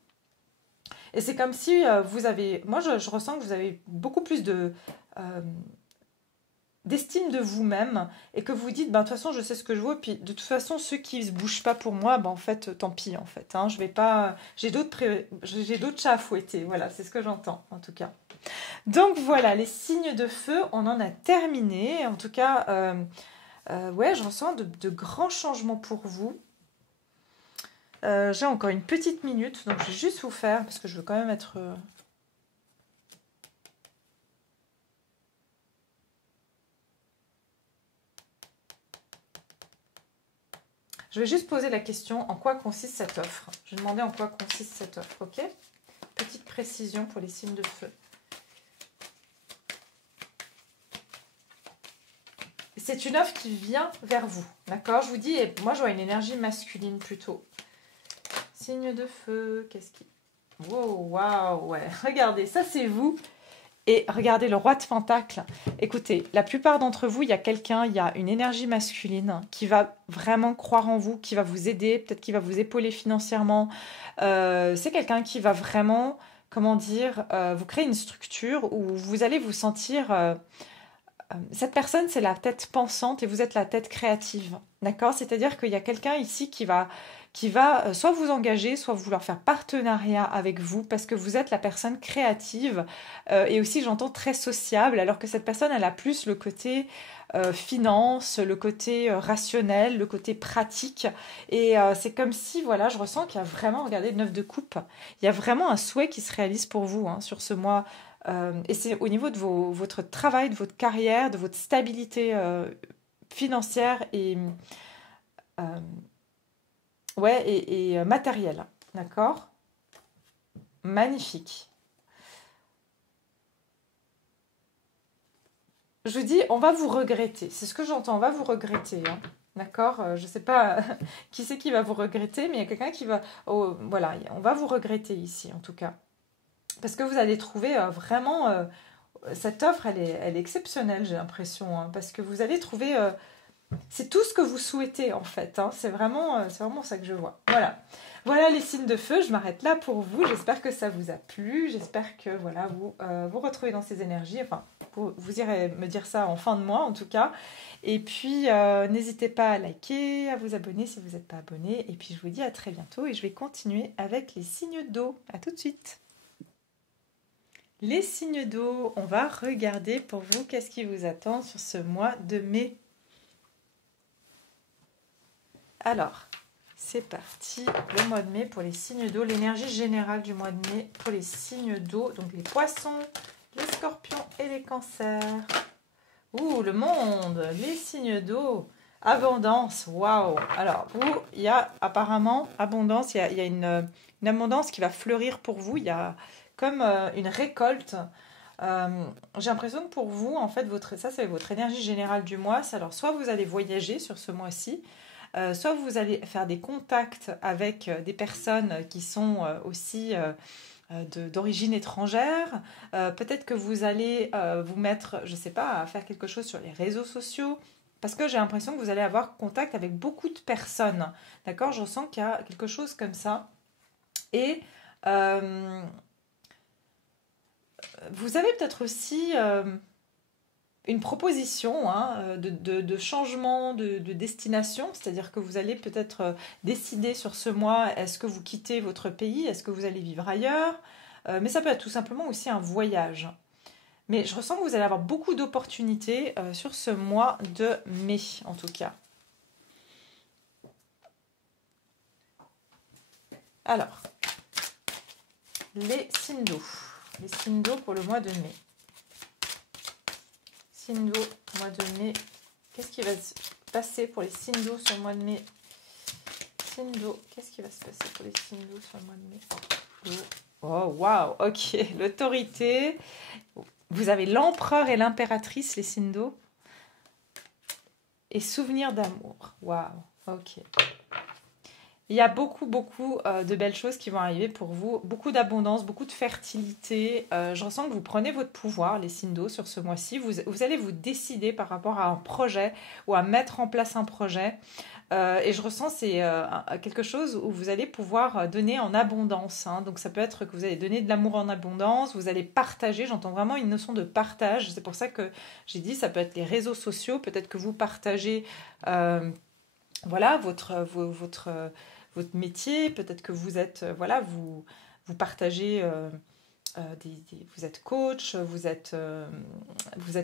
Et c'est comme si vous avez... Moi, je ressens que vous avez beaucoup plus d'estime de vous-même et que vous dites, ben, de toute façon, je sais ce que je veux, puis de toute façon, ceux qui ne se bougent pas pour moi, ben, en fait, tant pis, en fait. Hein, je vais pas... j'ai d'autres chats à fouetter, voilà, c'est ce que j'entends, en tout cas. Donc voilà, les signes de feu, on en a terminé. En tout cas, ouais, je ressens de grands changements pour vous. J'ai encore une petite minute, donc je vais juste vous faire, parce que je veux quand même être... Je vais juste poser la question, en quoi consiste cette offre? Je vais demander en quoi consiste cette offre, ok? Petite précision pour les signes de feu. C'est une offre qui vient vers vous, d'accord? Je vous dis, et moi je vois une énergie masculine plutôt. Signe de feu, qu'est-ce qui... Wow, waouh, ouais. Regardez, ça c'est vous. Et regardez le roi de Pentacle. Écoutez, la plupart d'entre vous, il y a quelqu'un, il y a une énergie masculine qui va vraiment croire en vous, qui va vous aider, peut-être qui va vous épauler financièrement. C'est quelqu'un qui va vraiment, comment dire, vous créer une structure où vous allez vous sentir... cette personne, c'est la tête pensante et vous êtes la tête créative. D'accord? C'est-à-dire qu'il y a quelqu'un ici qui va soit vous engager, soit vouloir faire partenariat avec vous parce que vous êtes la personne créative et aussi, j'entends, très sociable, alors que cette personne, elle a plus le côté finance, le côté rationnel, le côté pratique. Et c'est comme si, voilà, je ressens qu'il y a vraiment, regardez, le 9 de coupe, il y a vraiment un souhait qui se réalise pour vous hein, sur ce mois. Et c'est au niveau de votre travail, de votre carrière, de votre stabilité financière et, ouais, et matérielle. D'accord? Magnifique. Je vous dis, on va vous regretter. C'est ce que j'entends, on va vous regretter. Hein. D'accord? Je ne sais pas qui c'est qui va vous regretter, mais il y a quelqu'un qui va... Oh, voilà, on va vous regretter ici, en tout cas. Parce que vous allez trouver vraiment... cette offre, elle est exceptionnelle, j'ai l'impression. Hein, parce que vous allez trouver... c'est tout ce que vous souhaitez, en fait. Hein, c'est vraiment ça que je vois. Voilà. Voilà les signes de feu. Je m'arrête là pour vous. J'espère que ça vous a plu. J'espère que voilà, vous vous retrouvez dans ces énergies. Enfin, vous irez me dire ça en fin de mois, en tout cas. Et puis, n'hésitez pas à liker, à vous abonner si vous n'êtes pas abonné. Et puis, je vous dis à très bientôt. Et je vais continuer avec les signes d'eau. À tout de suite. Les signes d'eau, on va regarder pour vous qu'est-ce qui vous attend sur ce mois de mai. Alors, c'est parti, le mois de mai pour les signes d'eau, l'énergie générale du mois de mai pour les signes d'eau, donc les poissons, les scorpions et les cancers. Ouh, le monde, les signes d'eau, abondance, waouh. Alors, vous, il y a apparemment abondance, il y a une abondance qui va fleurir pour vous, il y a comme une récolte. J'ai l'impression que pour vous, en fait, ça c'est votre énergie générale du mois. Alors, soit vous allez voyager sur ce mois-ci, soit vous allez faire des contacts avec des personnes qui sont aussi d'origine étrangère. Peut-être que vous allez vous mettre, je ne sais pas, à faire quelque chose sur les réseaux sociaux. Parce que j'ai l'impression que vous allez avoir contact avec beaucoup de personnes. D'accord? Je ressens qu'il y a quelque chose comme ça. Et vous avez peut-être aussi une proposition hein, de changement de destination, c'est-à-dire que vous allez peut-être décider sur ce mois, est-ce que vous quittez votre pays, est-ce que vous allez vivre ailleurs, mais ça peut être tout simplement aussi un voyage. Mais je ressens que vous allez avoir beaucoup d'opportunités sur ce mois de mai, en tout cas. Alors, les signes d'eau. Les signes d'eau pour le mois de mai. Signes d'eau, mois de mai. Qu'est-ce qui va se passer pour les signes d'eau sur le mois de mai? Signes d'eau, qu'est-ce qui va se passer pour les signes d'eau sur le mois de mai? Oh, waouh, ok. L'autorité. Vous avez l'empereur et l'impératrice, les signes d'eau. Et souvenir d'amour. Waouh, ok. Il y a beaucoup de belles choses qui vont arriver pour vous. Beaucoup d'abondance, beaucoup de fertilité. Je ressens que vous prenez votre pouvoir, les signes d'eau, sur ce mois-ci. Vous allez vous décider par rapport à un projet ou à mettre en place un projet. Et je ressens c'est quelque chose où vous allez pouvoir donner en abondance, hein. Donc ça peut être que vous allez donner de l'amour en abondance, vous allez partager, j'entends vraiment une notion de partage. C'est pour ça que j'ai dit ça peut être les réseaux sociaux, peut-être que vous partagez voilà, votre métier, peut-être que vous êtes, voilà, vous partagez, vous êtes coach, vous êtes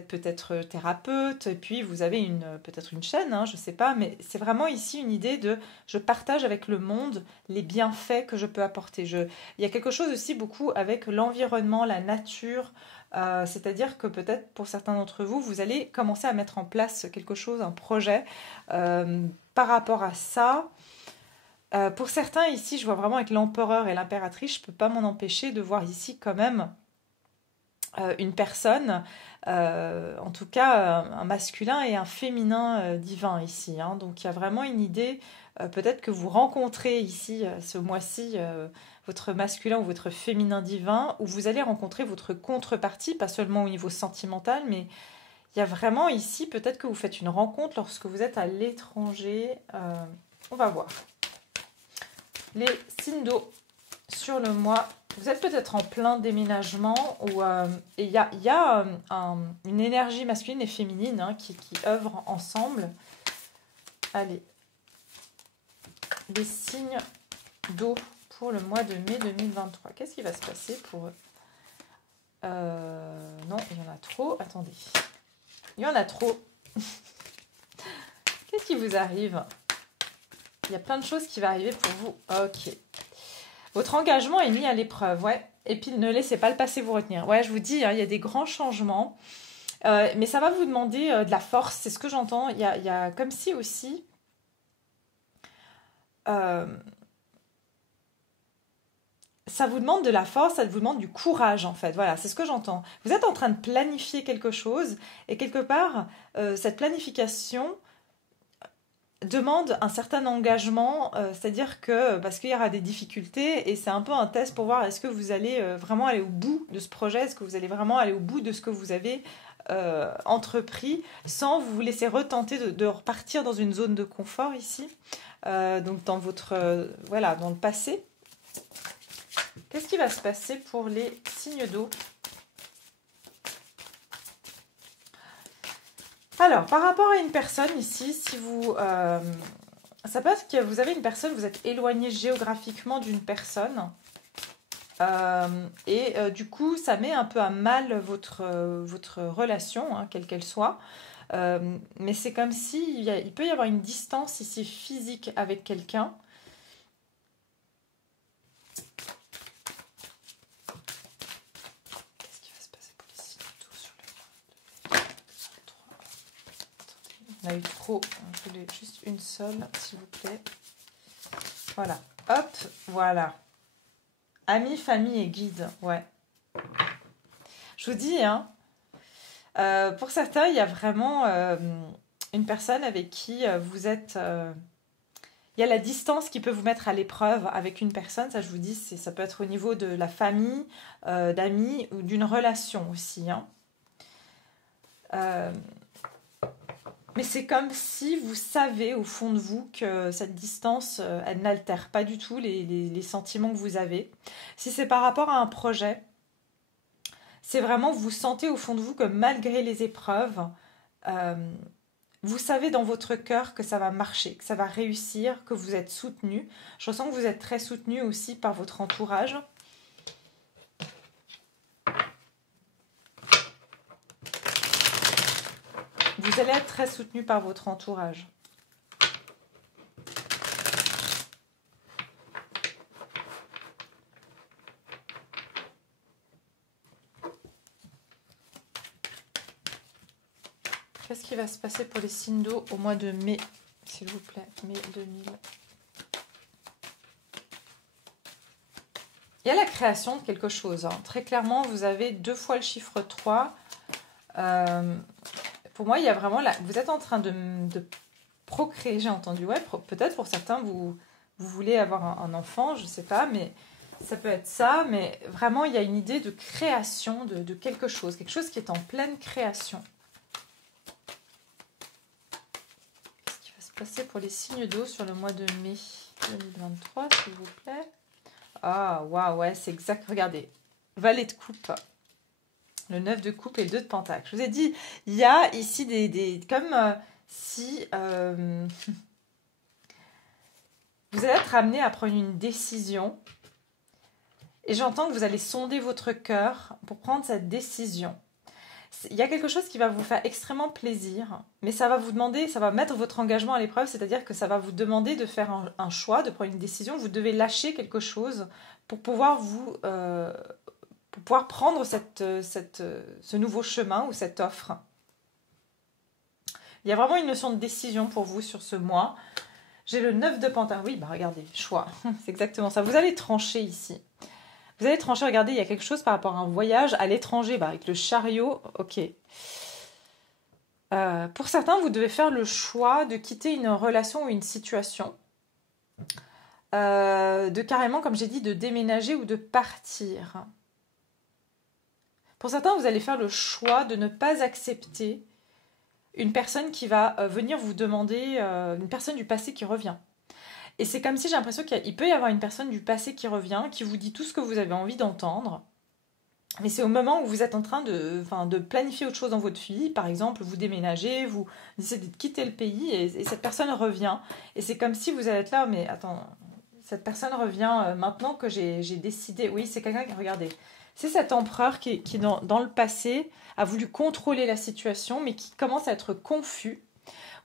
peut-être thérapeute, et puis vous avez peut-être une chaîne, hein, je ne sais pas, mais c'est vraiment ici une idée de je partage avec le monde les bienfaits que je peux apporter. Il y a quelque chose aussi beaucoup avec l'environnement, la nature, c'est-à-dire que peut-être pour certains d'entre vous, vous allez commencer à mettre en place quelque chose, un projet par rapport à ça. Pour certains ici, je vois vraiment avec l'empereur et l'impératrice, je ne peux pas m'en empêcher de voir ici quand même une personne, en tout cas un masculin et un féminin divin ici, hein. Donc il y a vraiment une idée, peut-être que vous rencontrez ici ce mois-ci votre masculin ou votre féminin divin, où vous allez rencontrer votre contrepartie, pas seulement au niveau sentimental, mais il y a vraiment ici, peut-être que vous faites une rencontre lorsque vous êtes à l'étranger. On va voir. Les signes d'eau sur le mois. Vous êtes peut-être en plein déménagement et il y a une énergie masculine et féminine, hein, qui œuvrent ensemble. Allez. Les signes d'eau pour le mois de mai 2023. Qu'est-ce qui va se passer pour eux? Non, il y en a trop. Attendez. Il y en a trop. Qu'est-ce qui vous arrive? Il y a plein de choses qui vont arriver pour vous. Ok. Votre engagement est mis à l'épreuve, ouais. Et puis ne laissez pas le passé vous retenir. Ouais, je vous dis, hein, il y a des grands changements. Mais ça va vous demander de la force, c'est ce que j'entends. Il y a comme si aussi... ça vous demande de la force, ça vous demande du courage en fait. Voilà, c'est ce que j'entends. Vous êtes en train de planifier quelque chose et quelque part, cette planification demande un certain engagement, c'est-à-dire que, parce qu'il y aura des difficultés et c'est un peu un test pour voir est-ce que vous allez vraiment aller au bout de ce projet, est-ce que vous allez vraiment aller au bout de ce que vous avez entrepris sans vous laisser retenter de repartir dans une zone de confort ici, donc dans votre, voilà, dans le passé. Qu'est-ce qui va se passer pour les signes d'eau? Alors, par rapport à une personne ici, si vous... ça peut être que vous avez une personne, vous êtes éloigné géographiquement d'une personne. Du coup, ça met un peu à mal votre relation, hein, quelle qu'elle soit. Mais c'est comme si il peut y avoir une distance ici physique avec quelqu'un. On a eu trop, je voulais juste une seule, s'il vous plaît. Voilà, hop, voilà. Amis, famille et guide, ouais. Je vous dis, hein, pour certains, il y a vraiment une personne avec qui vous êtes... il y a la distance qui peut vous mettre à l'épreuve avec une personne, ça je vous dis, ça peut être au niveau de la famille, d'amis ou d'une relation aussi, hein. Mais c'est comme si vous savez au fond de vous que cette distance, elle n'altère pas du tout les sentiments que vous avez. Si c'est par rapport à un projet, c'est vraiment, vous sentez au fond de vous que malgré les épreuves, vous savez dans votre cœur que ça va marcher, que ça va réussir, que vous êtes soutenu. Je ressens que vous êtes très soutenu aussi par votre entourage. Vous allez être très soutenu par votre entourage. Qu'est-ce qui va se passer pour les signes d'eau au mois de mai, s'il vous plaît, mai 2000. Il y a la création de quelque chose, hein. Très clairement, vous avez 2 fois le chiffre 3. Pour moi, il y a vraiment... vous êtes en train de procréer, j'ai entendu. Ouais, peut-être pour certains, vous voulez avoir un enfant, je ne sais pas, mais ça peut être ça. Mais vraiment, il y a une idée de création de quelque chose qui est en pleine création. Qu'est-ce qui va se passer pour les signes d'eau sur le mois de mai 2023, s'il vous plaît? Ah, waouh, ouais, c'est exact. Regardez, Valet de coupe, le 9 de coupe et le 2 de pentacle. Je vous ai dit, il y a ici comme si vous allez être amené à prendre une décision. Et j'entends que vous allez sonder votre cœur pour prendre cette décision. Il y a quelque chose qui va vous faire extrêmement plaisir, mais ça va vous demander, ça va mettre votre engagement à l'épreuve, c'est-à-dire que ça va vous demander de faire un choix, de prendre une décision. Vous devez lâcher quelque chose pour pouvoir pour pouvoir prendre ce nouveau chemin ou cette offre. Il y a vraiment une notion de décision pour vous sur ce mois. J'ai le 9 de pentacle. Oui, bah regardez, choix. C'est exactement ça. Vous allez trancher ici. Vous allez trancher, regardez, il y a quelque chose par rapport à un voyage à l'étranger, bah, avec le chariot, ok. Pour certains, vous devez faire le choix de quitter une relation ou une situation, de carrément, comme j'ai dit, de déménager ou de partir. Pour certains, vous allez faire le choix de ne pas accepter une personne qui va venir vous demander, une personne du passé qui revient. Et c'est comme si j'ai l'impression qu'il peut y avoir une personne du passé qui revient, qui vous dit tout ce que vous avez envie d'entendre. Mais c'est au moment où vous êtes en train de planifier autre chose dans votre vie. Par exemple, vous déménagez, vous décidez de quitter le pays et cette personne revient. Et c'est comme si vous allez être là, mais attends, cette personne revient maintenant que j'ai décidé. Oui, c'est quelqu'un qui, regardez, c'est cet empereur qui dans le passé, a voulu contrôler la situation, mais qui commence à être confus.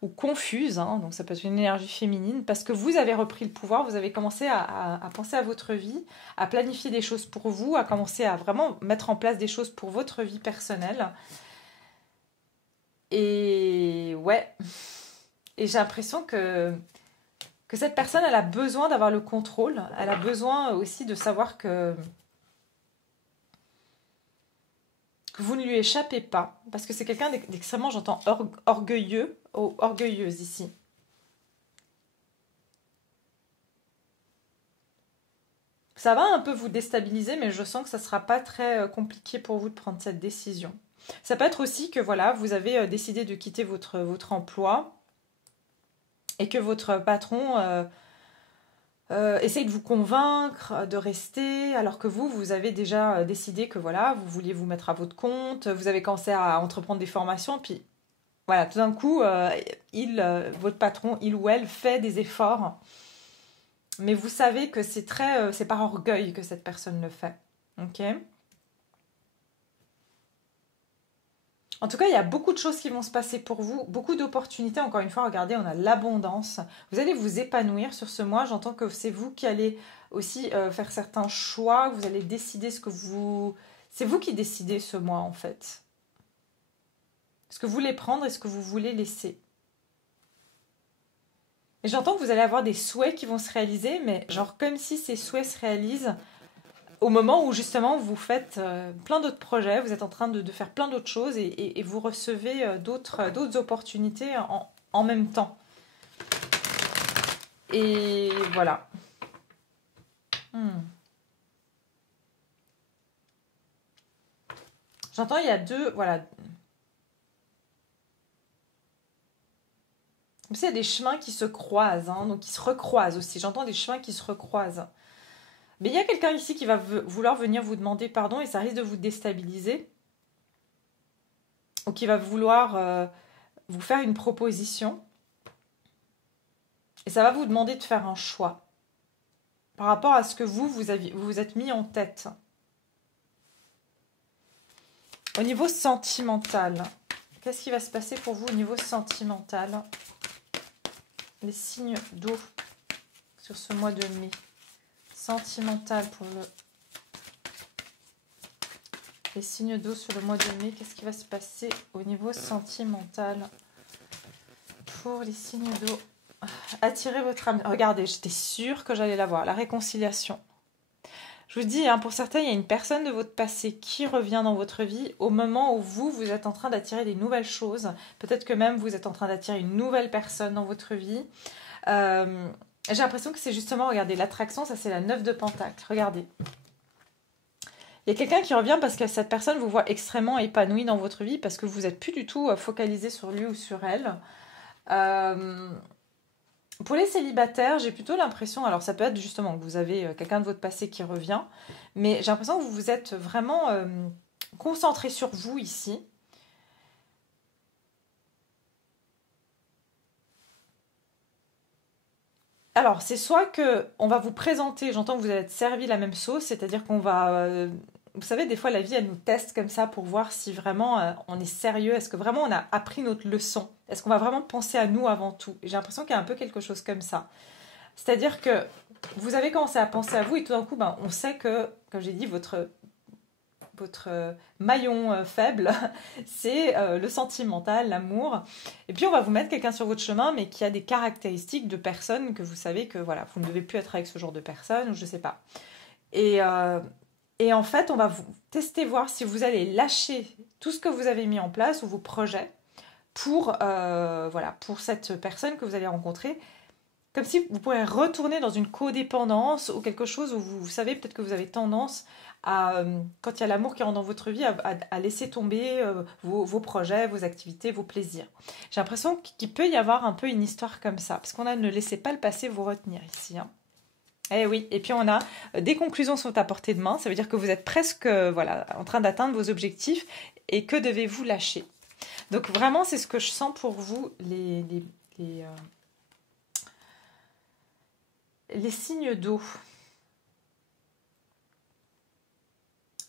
Ou confuse, hein, donc ça peut être une énergie féminine, parce que vous avez repris le pouvoir, vous avez commencé à penser à votre vie, à planifier des choses pour vous, à commencer à vraiment mettre en place des choses pour votre vie personnelle. Et ouais, et j'ai l'impression que cette personne, elle a besoin d'avoir le contrôle, elle a besoin aussi de savoir que vous ne lui échappez pas, parce que c'est quelqu'un d'extrêmement, j'entends, orgueilleux, orgueilleuse ici. Ça va un peu vous déstabiliser, mais je sens que ça ne sera pas très compliqué pour vous de prendre cette décision. Ça peut être aussi que voilà, vous avez décidé de quitter votre emploi et que votre patron essaye de vous convaincre de rester, alors que vous avez déjà décidé que voilà, vous vouliez vous mettre à votre compte, vous avez commencé à entreprendre des formations, puis voilà, tout d'un coup, votre patron, il ou elle, fait des efforts, mais vous savez que c'est par orgueil que cette personne le fait, ok? En tout cas, il y a beaucoup de choses qui vont se passer pour vous, beaucoup d'opportunités. Encore une fois, regardez, on a l'abondance. Vous allez vous épanouir sur ce mois. J'entends que c'est vous qui allez aussi faire certains choix. Vous allez décider ce que vous... C'est vous qui décidez ce mois, en fait. Ce que vous voulez prendre et ce que vous voulez laisser. Et j'entends que vous allez avoir des souhaits qui vont se réaliser, mais genre comme si ces souhaits se réalisent au moment où justement vous faites plein d'autres projets, vous êtes en train de faire plein d'autres choses et vous recevez d'autres opportunités en même temps. Et voilà. J'entends, il y a deux... Voilà. Il y a des chemins qui se croisent, hein, donc qui se recroisent aussi. J'entends des chemins qui se recroisent. Mais il y a quelqu'un ici qui va vouloir venir vous demander pardon et ça risque de vous déstabiliser. Ou qui va vouloir vous faire une proposition. Et ça va vous demander de faire un choix. Par rapport à ce que vous vous êtes mis en tête. Au niveau sentimental, qu'est-ce qui va se passer pour vous au niveau sentimental? Les signes d'eau sur ce mois de mai. Sentimental pour les signes d'eau sur le mois de mai. Qu'est-ce qui va se passer au niveau sentimental pour les signes d'eau? Attirez votre âme. Regardez, j'étais sûre que j'allais la voir. La réconciliation. Je vous dis, hein, pour certains, il y a une personne de votre passé qui revient dans votre vie au moment où vous êtes en train d'attirer des nouvelles choses. Peut-être que même vous êtes en train d'attirer une nouvelle personne dans votre vie. J'ai l'impression que c'est justement, regardez, l'attraction, ça c'est la 9 de pentacle. Regardez. Il y a quelqu'un qui revient parce que cette personne vous voit extrêmement épanoui dans votre vie parce que vous n'êtes plus du tout focalisé sur lui ou sur elle. Pour les célibataires, j'ai plutôt l'impression, alors ça peut être justement que vous avez quelqu'un de votre passé qui revient, mais j'ai l'impression que vous vous êtes vraiment concentré sur vous ici. Alors, c'est soit que on va vous présenter, j'entends que vous allez être servi la même sauce, c'est-à-dire qu'on va... vous savez, des fois, la vie, elle nous teste comme ça pour voir si vraiment on est sérieux. Est-ce que vraiment on a appris notre leçon? Est-ce qu'on va vraiment penser à nous avant tout? Et j'ai l'impression qu'il y a un peu quelque chose comme ça. C'est-à-dire que vous avez commencé à penser à vous et tout d'un coup, ben, on sait que, comme j'ai dit, votre maillon faible, c'est le sentimental, l'amour. Et puis on va vous mettre quelqu'un sur votre chemin, mais qui a des caractéristiques de personnes que vous savez que voilà, vous ne devez plus être avec ce genre de personne, ou je sais pas. Et, euh, et en fait, on va vous tester, voir si vous allez lâcher tout ce que vous avez mis en place ou vos projets pour, voilà, pour cette personne que vous allez rencontrer. Comme si vous pourrez retourner dans une codépendance ou quelque chose où vous savez peut-être que vous avez tendance à, quand il y a l'amour qui rentre dans votre vie, à laisser tomber vos projets, vos activités, vos plaisirs. J'ai l'impression qu'il peut y avoir un peu une histoire comme ça, parce qu'on a ne laissez pas le passé vous retenir ici. Hein. Eh oui, et puis on a des conclusions sont à portée de main, ça veut dire que vous êtes presque voilà, en train d'atteindre vos objectifs, et que devez-vous lâcher? Donc vraiment, c'est ce que je sens pour vous, les signes d'eau.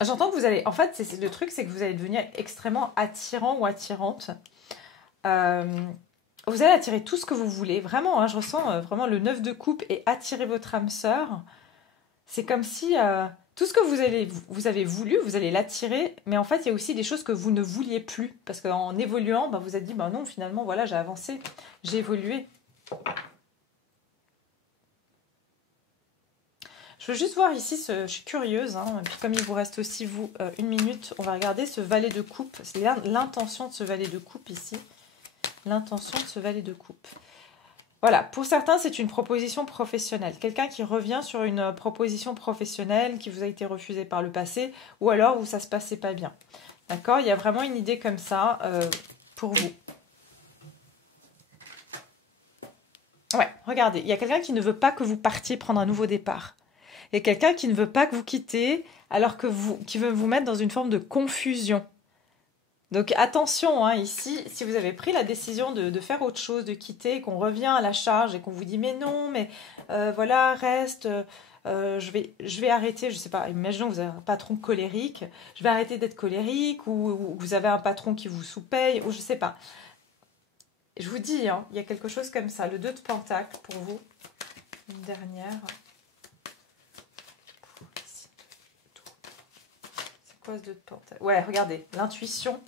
J'entends que vous allez... En fait, le truc, c'est que vous allez devenir extrêmement attirant ou attirante. Euh, vous allez attirer tout ce que vous voulez. Vraiment, hein, je ressens vraiment le 9 de coupe et attirer votre âme sœur. C'est comme si tout ce que vous avez voulu, vous allez l'attirer. Mais en fait, il y a aussi des choses que vous ne vouliez plus. Parce qu'en évoluant, bah, vous vous êtes dit, bah non, finalement, voilà, j'ai avancé, j'ai évolué. Je veux juste voir ici, je suis curieuse, hein, et puis comme il vous reste aussi, vous, une minute, on va regarder ce valet de coupe. C'est l'intention de ce valet de coupe ici. L'intention de ce valet de coupe. Voilà, pour certains, c'est une proposition professionnelle. Quelqu'un qui revient sur une proposition professionnelle qui vous a été refusée par le passé, ou alors où ça ne se passait pas bien. D'accord? Il y a vraiment une idée comme ça pour vous. Ouais, regardez, il y a quelqu'un qui ne veut pas que vous partiez prendre un nouveau départ. Il y a quelqu'un qui ne veut pas que vous quittez, alors que qui veut vous mettre dans une forme de confusion. Donc attention, hein, ici, si vous avez pris la décision de faire autre chose, de quitter, qu'on revient à la charge et qu'on vous dit mais non, mais voilà, reste, je vais arrêter, je sais pas, imaginons que vous avez un patron colérique, je vais arrêter d'être colérique, ou vous avez un patron qui vous sous-paye, ou je sais pas. Je vous dis, hein, il y a quelque chose comme ça, le 2 de Pentacle pour vous, une dernière. C'est quoi ce 2 de Pentacle? Ouais, regardez, l'intuition.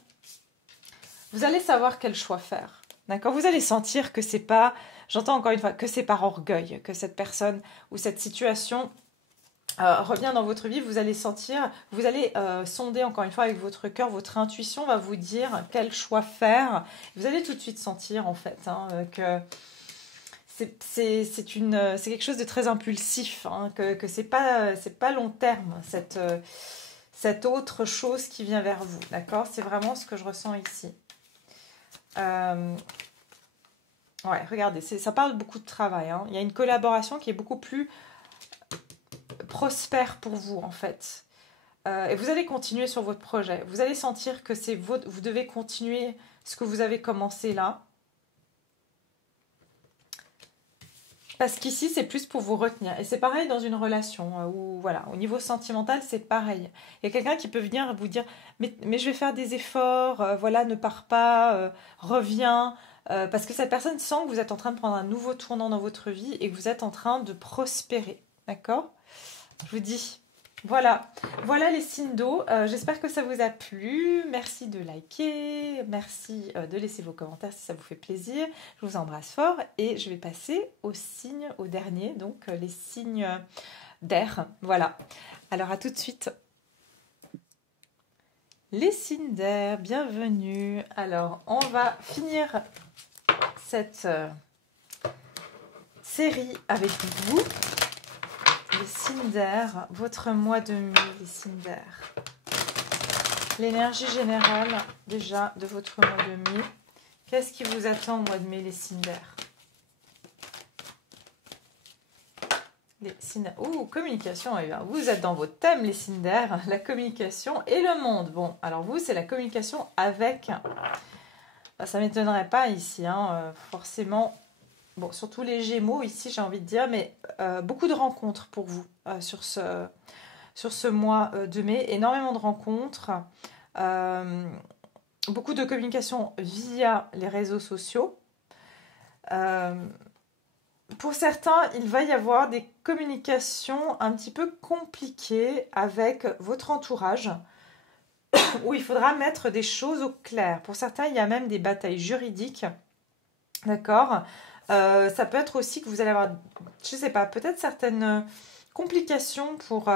Vous allez savoir quel choix faire. D'accord? Vous allez sentir que c'est pas, j'entends encore une fois, que c'est par orgueil que cette personne ou cette situation revient dans votre vie. Vous allez sentir, vous allez sonder encore une fois avec votre cœur, votre intuition va vous dire quel choix faire. Vous allez tout de suite sentir en fait hein, que c'est quelque chose de très impulsif, hein, que c'est pas long terme cette autre chose qui vient vers vous. D'accord? C'est vraiment ce que je ressens ici. Ouais, regardez, ça parle beaucoup de travail. Hein. Il y a une collaboration qui est beaucoup plus prospère pour vous, en fait. Et vous allez continuer sur votre projet. Vous allez sentir que vous devez continuer ce que vous avez commencé là. Parce qu'ici, c'est plus pour vous retenir. Et c'est pareil dans une relation où, voilà, au niveau sentimental, c'est pareil. Il y a quelqu'un qui peut venir vous dire mais je vais faire des efforts, voilà, ne pars pas, reviens. Parce que cette personne sent que vous êtes en train de prendre un nouveau tournant dans votre vie et que vous êtes en train de prospérer. D'accord? Je vous dis. Voilà les signes d'eau. J'espère que ça vous a plu. Merci de liker, merci de laisser vos commentaires si ça vous fait plaisir. Je vous embrasse fort et je vais passer aux signes, au dernier, donc les signes d'air. Voilà. Alors à tout de suite. Les signes d'air, bienvenue. Alors on va finir cette série avec vous. Les signes d'air, votre mois de mai, les signes d'air. L'énergie générale, déjà, de votre mois de mai. Qu'est-ce qui vous attend au mois de mai, les signes d'air? Les signes... Ouh, communication, eh bien, vous êtes dans vos thèmes, les signes d'air, la communication et le monde. Bon, alors vous, c'est la communication avec... Ça ne m'étonnerait pas ici, hein, forcément. Bon, surtout les Gémeaux ici, j'ai envie de dire, mais beaucoup de rencontres pour vous sur ce mois de mai. Énormément de rencontres, beaucoup de communication via les réseaux sociaux. Pour certains, il va y avoir des communications un petit peu compliquées avec votre entourage, où il faudra mettre des choses au clair. Pour certains, il y a même des batailles juridiques, d'accord. Ça peut être aussi que vous allez avoir, je ne sais pas, peut-être certaines complications pour,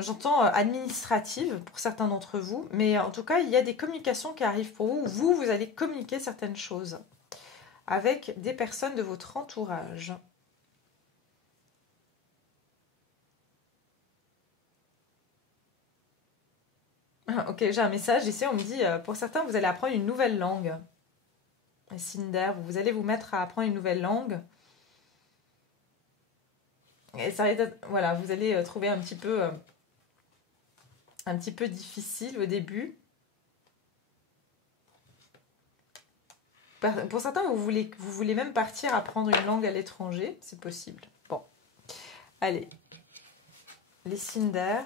j'entends administratives pour certains d'entre vous, mais en tout cas, il y a des communications qui arrivent pour vous, où vous allez communiquer certaines choses avec des personnes de votre entourage. Ok, j'ai un message ici, on me dit, pour certains, vous allez apprendre une nouvelle langue. Cinder, vous allez vous mettre à apprendre une nouvelle langue. Et ça va être, voilà, vous allez trouver un petit peu difficile au début. Pour certains, vous voulez même partir apprendre une langue à l'étranger, c'est possible. Bon, allez, les Cinder.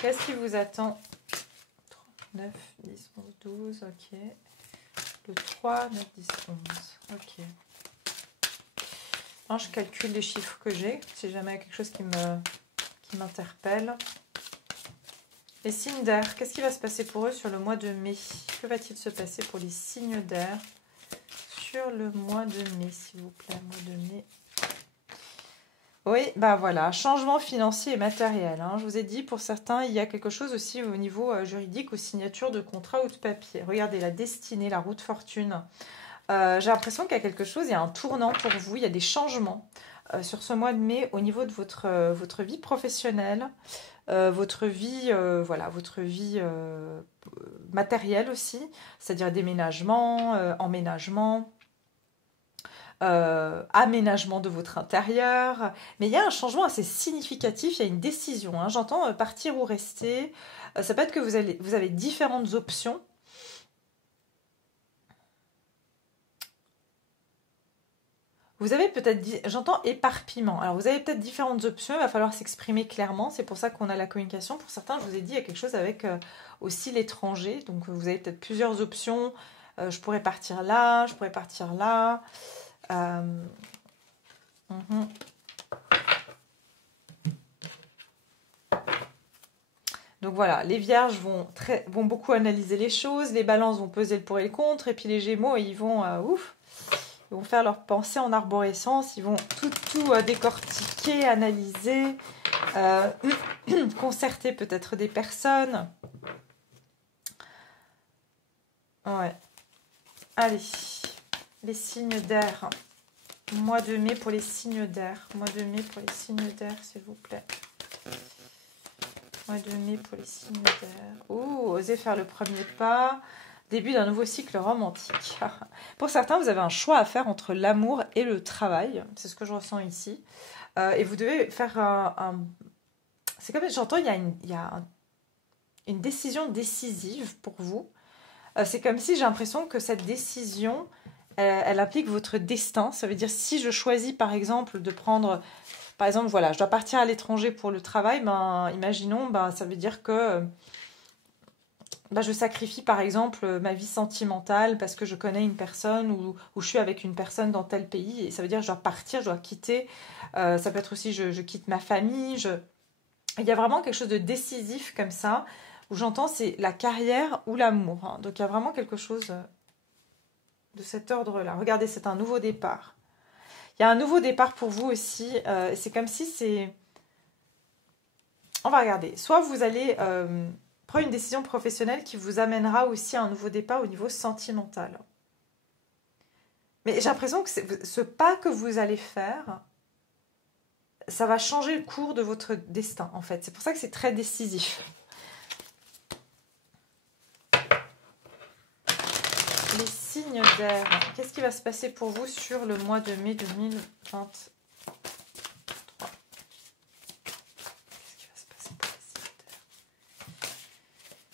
Qu'est-ce qui vous attend? 9, 10, 11, 12, ok. Le 3, 9, 10, 11, ok. Alors, je calcule les chiffres que j'ai, si jamais il y a quelque chose qui m'interpelle. Les signes d'air, qu'est-ce qui va se passer pour eux sur le mois de mai? Que va-t-il se passer pour les signes d'air sur le mois de mai, s'il vous plaît, mois de mai? Oui, bah voilà, changement financier et matériel. Hein. Je vous ai dit, pour certains, il y a quelque chose aussi au niveau juridique, aux signatures de contrat ou de papier. Regardez, la destinée, la roue de fortune. J'ai l'impression qu'il y a quelque chose, il y a un tournant pour vous, il y a des changements sur ce mois de mai au niveau de votre vie professionnelle, votre vie, votre vie matérielle aussi, c'est-à-dire déménagement, emménagement. Aménagement de votre intérieur, mais il y a un changement assez significatif, il y a une décision, hein. J'entends partir ou rester, ça peut être que vous avez différentes options. Vous avez peut-être, j'entends éparpillement, alors vous avez peut-être différentes options, il va falloir s'exprimer clairement, c'est pour ça qu'on a la communication. Pour certains, je vous ai dit, il y a quelque chose avec aussi l'étranger, donc vous avez peut-être plusieurs options, je pourrais partir là, je pourrais partir là. Donc voilà, les vierges vont beaucoup analyser les choses, les balances vont peser le pour et le contre, et puis les gémeaux, ils vont faire leur pensée en arborescence, ils vont tout décortiquer, analyser, concerter peut-être des personnes. Ouais. Allez, les signes d'air. Mois de mai pour les signes d'air. Mois de mai pour les signes d'air, s'il vous plaît. Mois de mai pour les signes d'air. Oh, osez faire le premier pas. Début d'un nouveau cycle romantique. Pour certains, vous avez un choix à faire entre l'amour et le travail. C'est ce que je ressens ici. Et vous devez faire c'est comme j'entends, il y a une décision décisive pour vous. C'est comme si j'ai l'impression que cette décision, elle implique votre destin. Ça veut dire, si je choisis par exemple de prendre... Par exemple, voilà, je dois partir à l'étranger pour le travail, imaginons, ça veut dire que je sacrifie par exemple ma vie sentimentale parce que je connais une personne ou je suis avec une personne dans tel pays. Et ça veut dire que je dois partir, je dois quitter. Ça peut être aussi, je quitte ma famille. Il y a vraiment quelque chose de décisif comme ça, où j'entends c'est la carrière ou l'amour. Hein. Donc il y a vraiment quelque chose de cet ordre-là. Regardez, c'est un nouveau départ. Il y a un nouveau départ pour vous aussi. C'est comme si c'est... On va regarder. Soit vous allez prendre une décision professionnelle qui vous amènera aussi à un nouveau départ au niveau sentimental. Mais j'ai l'impression que ce pas que vous allez faire, ça va changer le cours de votre destin, en fait. C'est pour ça que c'est très décisif. signes d'air, qu'est-ce qui va se passer pour vous sur le mois de mai 2023?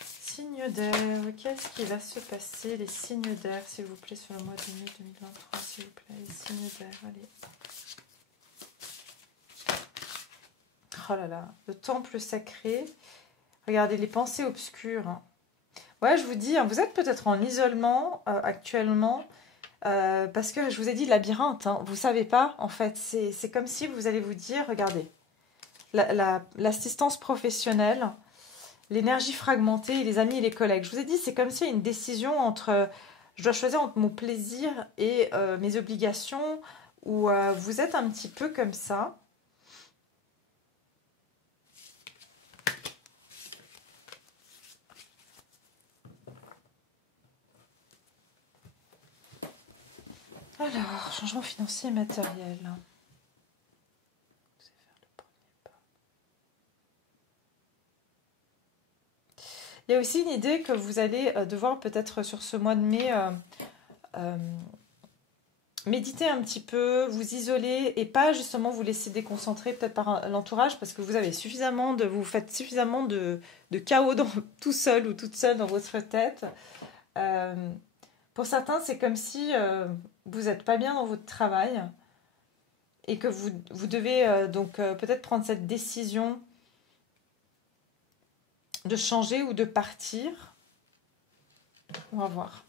Signes d'air, qu'est-ce qui va se passer, les signes d'air, s'il vous plaît, sur le mois de mai 2023, s'il vous plaît, les signes d'air, allez. Oh là là, le temple sacré. Regardez, les pensées obscures. Ouais, je vous dis, vous êtes peut-être en isolement actuellement, parce que je vous ai dit labyrinthe, vous ne savez pas, en fait. C'est comme si vous allez vous dire, regardez, l'assistance professionnelle, l'énergie fragmentée, les amis et les collègues. Je vous ai dit, c'est comme s'il y a une décision entre, je dois choisir entre mon plaisir et mes obligations, ou vous êtes un petit peu comme ça. Alors, changement financier et matériel. Il y a aussi une idée que vous allez devoir peut-être sur ce mois de mai méditer un petit peu, vous isoler et pas justement vous laisser déconcentrer peut-être par l'entourage parce que vous avez suffisamment vous faites suffisamment de chaos tout seul ou toute seule dans votre tête. Pour certains, c'est comme si vous n'êtes pas bien dans votre travail et que vous devez donc peut-être prendre cette décision de changer ou de partir. On va voir.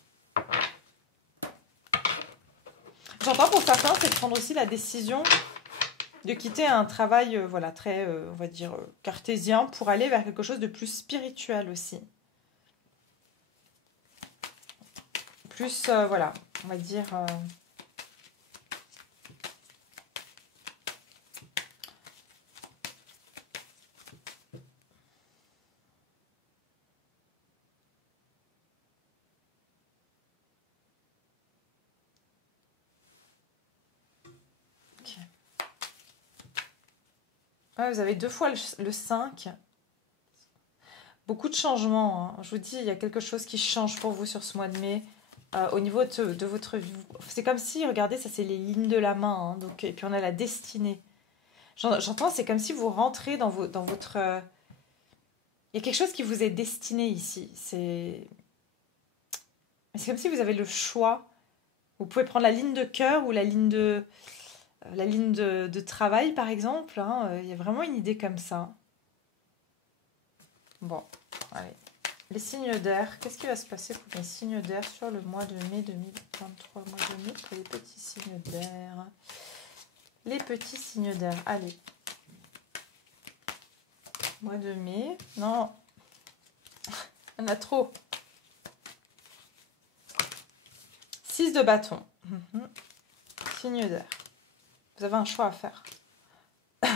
J'entends pour certains, c'est de prendre aussi la décision de quitter un travail voilà, très, on va dire, cartésien pour aller vers quelque chose de plus spirituel aussi. Plus, voilà, on va dire... Ouais, vous avez 2 fois le 5. Beaucoup de changements. Je vous dis, il y a quelque chose qui change pour vous sur ce mois de mai. Au niveau de votre vie. C'est comme si, regardez, ça c'est les lignes de la main. Donc, et puis on a la destinée. J'entends, c'est comme si vous rentrez dans votre... il y a quelque chose qui vous est destiné ici. C'est comme si vous avez le choix. Vous pouvez prendre la ligne de cœur ou la ligne de travail, par exemple. Il y a vraiment une idée comme ça. Bon, allez. Les signes d'air. Qu'est-ce qui va se passer pour les signes d'air sur le mois de mai 2023? Mois de mai pour les petits signes d'air. Les petits signes d'air. Allez. Mois de mai. Non. Il y en a trop. 6 de bâton. Signe d'air. Vous avez un choix à faire.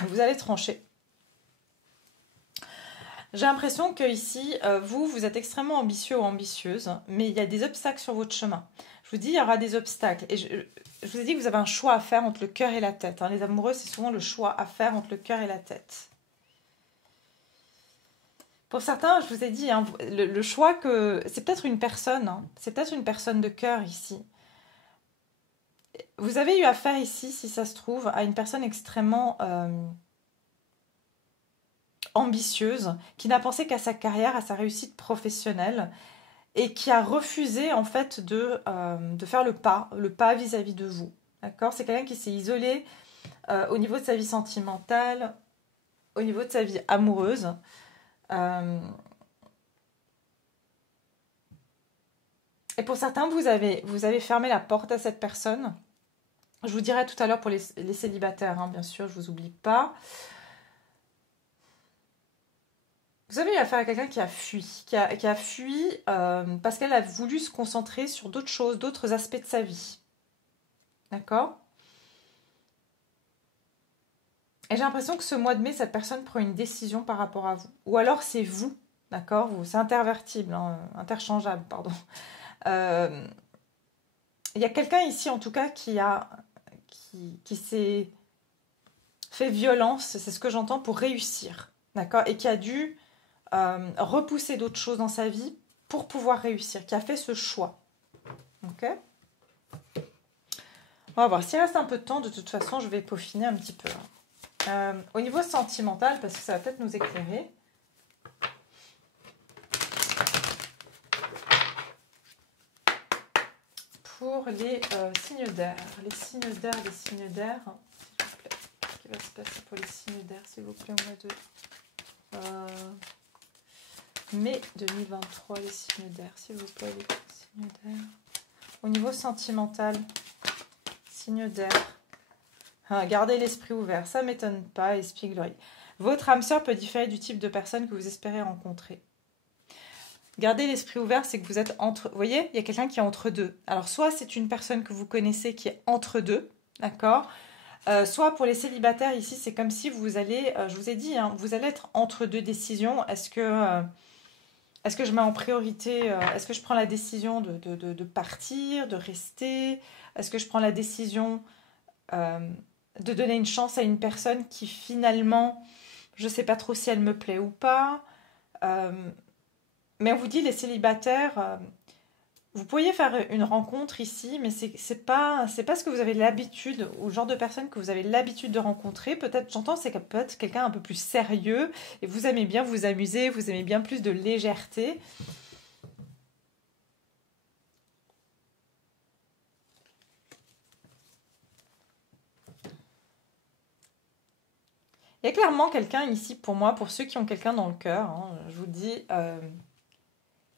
Vous allez trancher. J'ai l'impression que ici, vous êtes extrêmement ambitieux ou ambitieuse, mais il y a des obstacles sur votre chemin. Je vous dis, il y aura des obstacles. Et je vous ai dit que vous avez un choix à faire entre le cœur et la tête. Les amoureux, c'est souvent le choix à faire entre le cœur et la tête. Pour certains, je vous ai dit, le choix que... C'est peut-être une personne. C'est peut-être une personne de cœur ici. Vous avez eu affaire ici, si ça se trouve, à une personne extrêmement... ambitieuse, qui n'a pensé qu'à sa carrière, à sa réussite professionnelle et qui a refusé en fait de faire le pas vis-à-vis de vous. D'accord? C'est quelqu'un qui s'est isolé au niveau de sa vie sentimentale, au niveau de sa vie amoureuse. Et pour certains, vous avez fermé la porte à cette personne. Je vous dirai tout à l'heure pour les célibataires, bien sûr, je ne vous oublie pas. Vous avez eu affaire à quelqu'un qui a fui, qui a fui parce qu'elle a voulu se concentrer sur d'autres choses, d'autres aspects de sa vie. D'accord? Et j'ai l'impression que ce mois de mai, cette personne prend une décision par rapport à vous. Ou alors c'est vous, d'accord? C'est intervertible, interchangeable, pardon. Il y a quelqu'un ici, en tout cas, qui s'est fait violence, c'est ce que j'entends, pour réussir. D'accord? Et qui a dû... repousser d'autres choses dans sa vie pour pouvoir réussir, qui a fait ce choix. Ok? On va voir. S'il reste un peu de temps, de toute façon, je vais peaufiner un petit peu. Au niveau sentimental, parce que ça va peut-être nous éclairer. Pour les signes d'air. Les signes d'air, s'il vous plaît. Qu'est-ce qui va se passer pour les signes d'air, s'il vous plaît, au mois de mai 2023, les signes d'air, s'il vous plaît, les signes d'air. Au niveau sentimental, signes d'air. Gardez l'esprit ouvert, ça ne m'étonne pas, espièglerie. Votre âme sœur peut différer du type de personne que vous espérez rencontrer. Gardez l'esprit ouvert, c'est que vous êtes entre... Vous voyez, il y a quelqu'un qui est entre deux. Alors, soit c'est une personne que vous connaissez qui est entre deux, d'accord, soit pour les célibataires, ici, c'est comme si vous allez... je vous ai dit, hein, vous allez être entre deux décisions. Est-ce que je mets en priorité... est-ce que je prends la décision de partir, de rester? Est-ce que je prends la décision... de donner une chance à une personne qui finalement, je ne sais pas trop si elle me plaît ou pas. Mais on vous dit, les célibataires, vous pourriez faire une rencontre ici, mais c'est pas ce que vous avez l'habitude, ou le genre de personne que vous avez l'habitude de rencontrer. Peut-être, j'entends, c'est peut-être quelqu'un un peu plus sérieux, et vous aimez bien vous amuser, vous aimez bien plus de légèreté. Il y a clairement quelqu'un ici, pour moi, pour ceux qui ont quelqu'un dans le cœur, hein, je vous dis,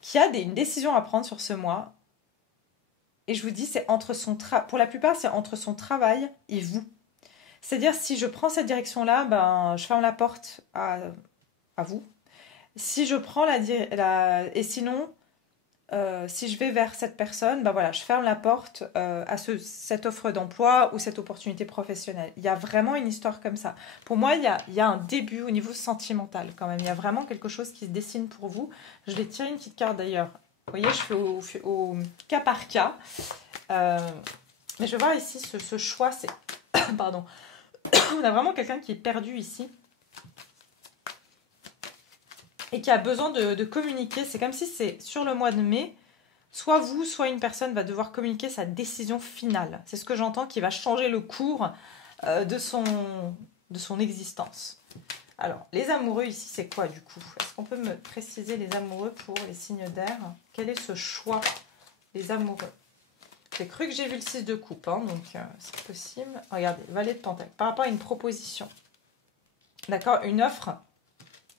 qui a une décision à prendre sur ce mois. Et je vous dis, c'est entre pour la plupart, c'est entre son travail et vous. C'est-à-dire, si je prends cette direction-là, ben, je ferme la porte à vous. Si je prends et sinon, si je vais vers cette personne, ben voilà, je ferme la porte à cette offre d'emploi ou cette opportunité professionnelle. Il y a vraiment une histoire comme ça. Pour moi, il y a un début au niveau sentimental quand même. Il y a vraiment quelque chose qui se dessine pour vous. Je vais tirer une petite carte d'ailleurs. Vous voyez, je fais au cas par cas. Mais je vais voir ici ce choix. C'est pardon. On a vraiment quelqu'un qui est perdu ici. Et qui a besoin de communiquer. C'est comme si c'est sur le mois de mai, soit vous, soit une personne va devoir communiquer sa décision finale. C'est ce que j'entends, qui va changer le cours de son existence. Alors, les amoureux ici, c'est quoi du coup? Est-ce qu'on peut me préciser les amoureux pour les signes d'air? Quel est ce choix, les amoureux? J'ai cru que j'ai vu le 6 de coupe, hein, donc c'est possible. Regardez, valet de pentacle, par rapport à une proposition. D'accord, une offre.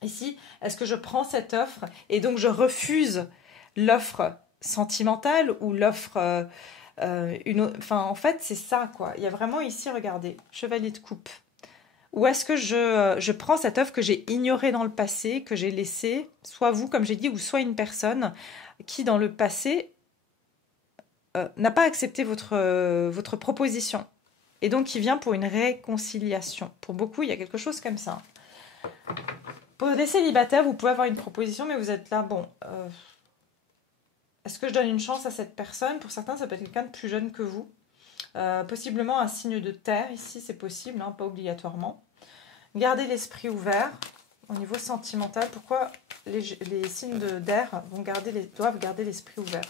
Ici, est-ce que je prends cette offre et donc je refuse l'offre sentimentale ou l'offre enfin, en fait, c'est ça, quoi. Il y a vraiment ici, regardez, chevalier de coupe. Ou est-ce que je prends cette offre que j'ai ignorée dans le passé, que j'ai laissée, soit vous, comme j'ai dit, ou soit une personne qui, dans le passé, n'a pas accepté votre proposition. Et donc, qui vient pour une réconciliation. Pour beaucoup, il y a quelque chose comme ça. Pour des célibataires, vous pouvez avoir une proposition, mais vous êtes là, bon, est-ce que je donne une chance à cette personne? Pour certains, ça peut être quelqu'un de plus jeune que vous. Possiblement un signe de terre, ici, c'est possible, hein, pas obligatoirement. Gardez l'esprit ouvert au niveau sentimental. Pourquoi les signes d'air doivent garder l'esprit ouvert?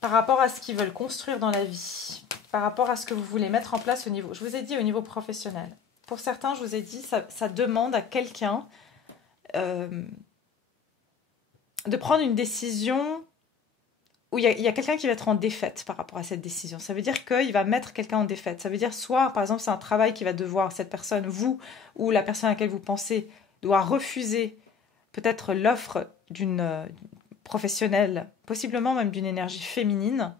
Par rapport à ce qu'ils veulent construire dans la vie, par rapport à ce que vous voulez mettre en place au niveau... Je vous ai dit au niveau professionnel. Pour certains, je vous ai dit, ça demande à quelqu'un de prendre une décision où il y a quelqu'un qui va être en défaite par rapport à cette décision. Ça veut dire qu'il va mettre quelqu'un en défaite. Ça veut dire soit, par exemple, c'est un travail qui va devoir, cette personne, vous, ou la personne à laquelle vous pensez, doit refuser peut-être l'offre d'une professionnelle, possiblement même d'une énergie féminine.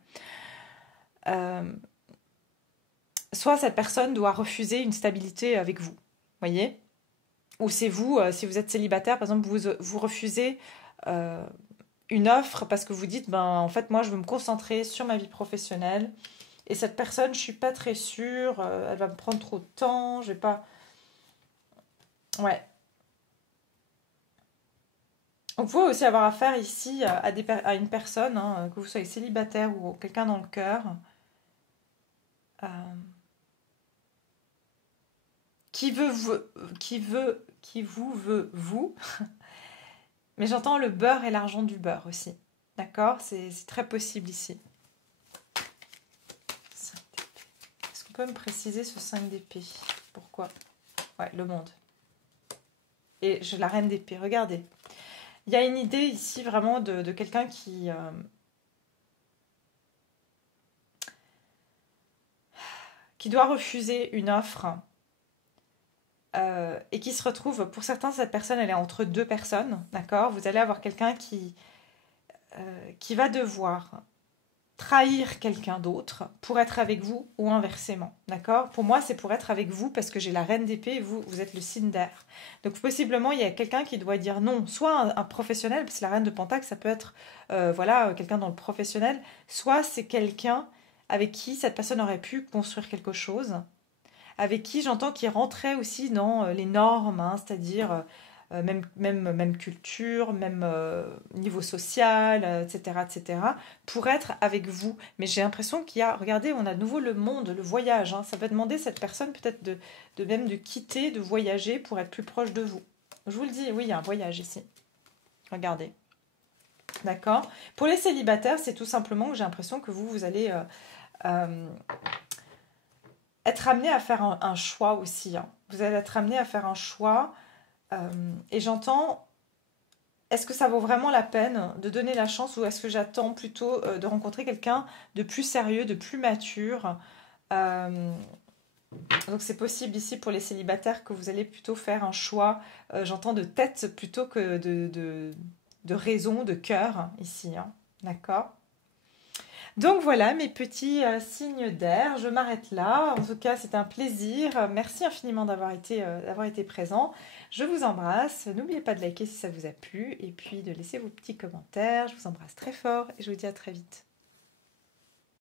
Soit cette personne doit refuser une stabilité avec vous. Voyez? Ou c'est vous, si vous êtes célibataire, par exemple, vous refusez une offre parce que vous dites, ben, en fait, moi, je veux me concentrer sur ma vie professionnelle. Et cette personne, je ne suis pas très sûre, elle va me prendre trop de temps, je vais pas... Ouais. Vous pouvez aussi avoir affaire ici à une personne, hein, que vous soyez célibataire ou quelqu'un dans le cœur, qui vous veut vous, Mais j'entends le beurre et l'argent du beurre aussi. D'accord? C'est très possible ici. 5 d'épée. Est-ce qu'on peut me préciser ce 5 d'épée? Pourquoi? Ouais, le monde. Et la reine d'épée, regardez. Il y a une idée ici vraiment de quelqu'un qui doit refuser une offre et qui se retrouve, pour certains, cette personne, elle est entre deux personnes, d'accord? Vous allez avoir quelqu'un qui va devoir trahir quelqu'un d'autre pour être avec vous ou inversement, d'accord? Pour moi, c'est pour être avec vous parce que j'ai la reine d'épée et vous êtes le signe d'air. Donc possiblement, il y a quelqu'un qui doit dire non, soit un professionnel, parce que la reine de Pentacle, ça peut être voilà, quelqu'un dans le professionnel, soit c'est quelqu'un avec qui cette personne aurait pu construire quelque chose, avec qui j'entends qu'il rentrait aussi dans les normes, hein, c'est-à-dire même culture, même niveau social, etc., etc., pour être avec vous. Mais j'ai l'impression qu'il y a, regardez, on a de nouveau le monde, le voyage. Hein, ça va demander cette personne peut-être même de quitter, de voyager pour être plus proche de vous. Je vous le dis, oui, il y a un voyage ici. Regardez. D'accord? Pour les célibataires, c'est tout simplement que j'ai l'impression que vous allez être amené à faire un choix aussi. Hein. Vous allez être amené à faire un choix. Et j'entends, est-ce que ça vaut vraiment la peine de donner la chance ou est-ce que j'attends plutôt de rencontrer quelqu'un de plus sérieux, de plus mature? Donc c'est possible ici pour les célibataires que vous allez plutôt faire un choix, j'entends de tête plutôt que de raison, de cœur ici. Hein. D'accord? Donc voilà mes petits signes d'air, je m'arrête là. En tout cas, c'est un plaisir. Merci infiniment d'avoir été présent. Je vous embrasse. N'oubliez pas de liker si ça vous a plu et puis de laisser vos petits commentaires. Je vous embrasse très fort et je vous dis à très vite.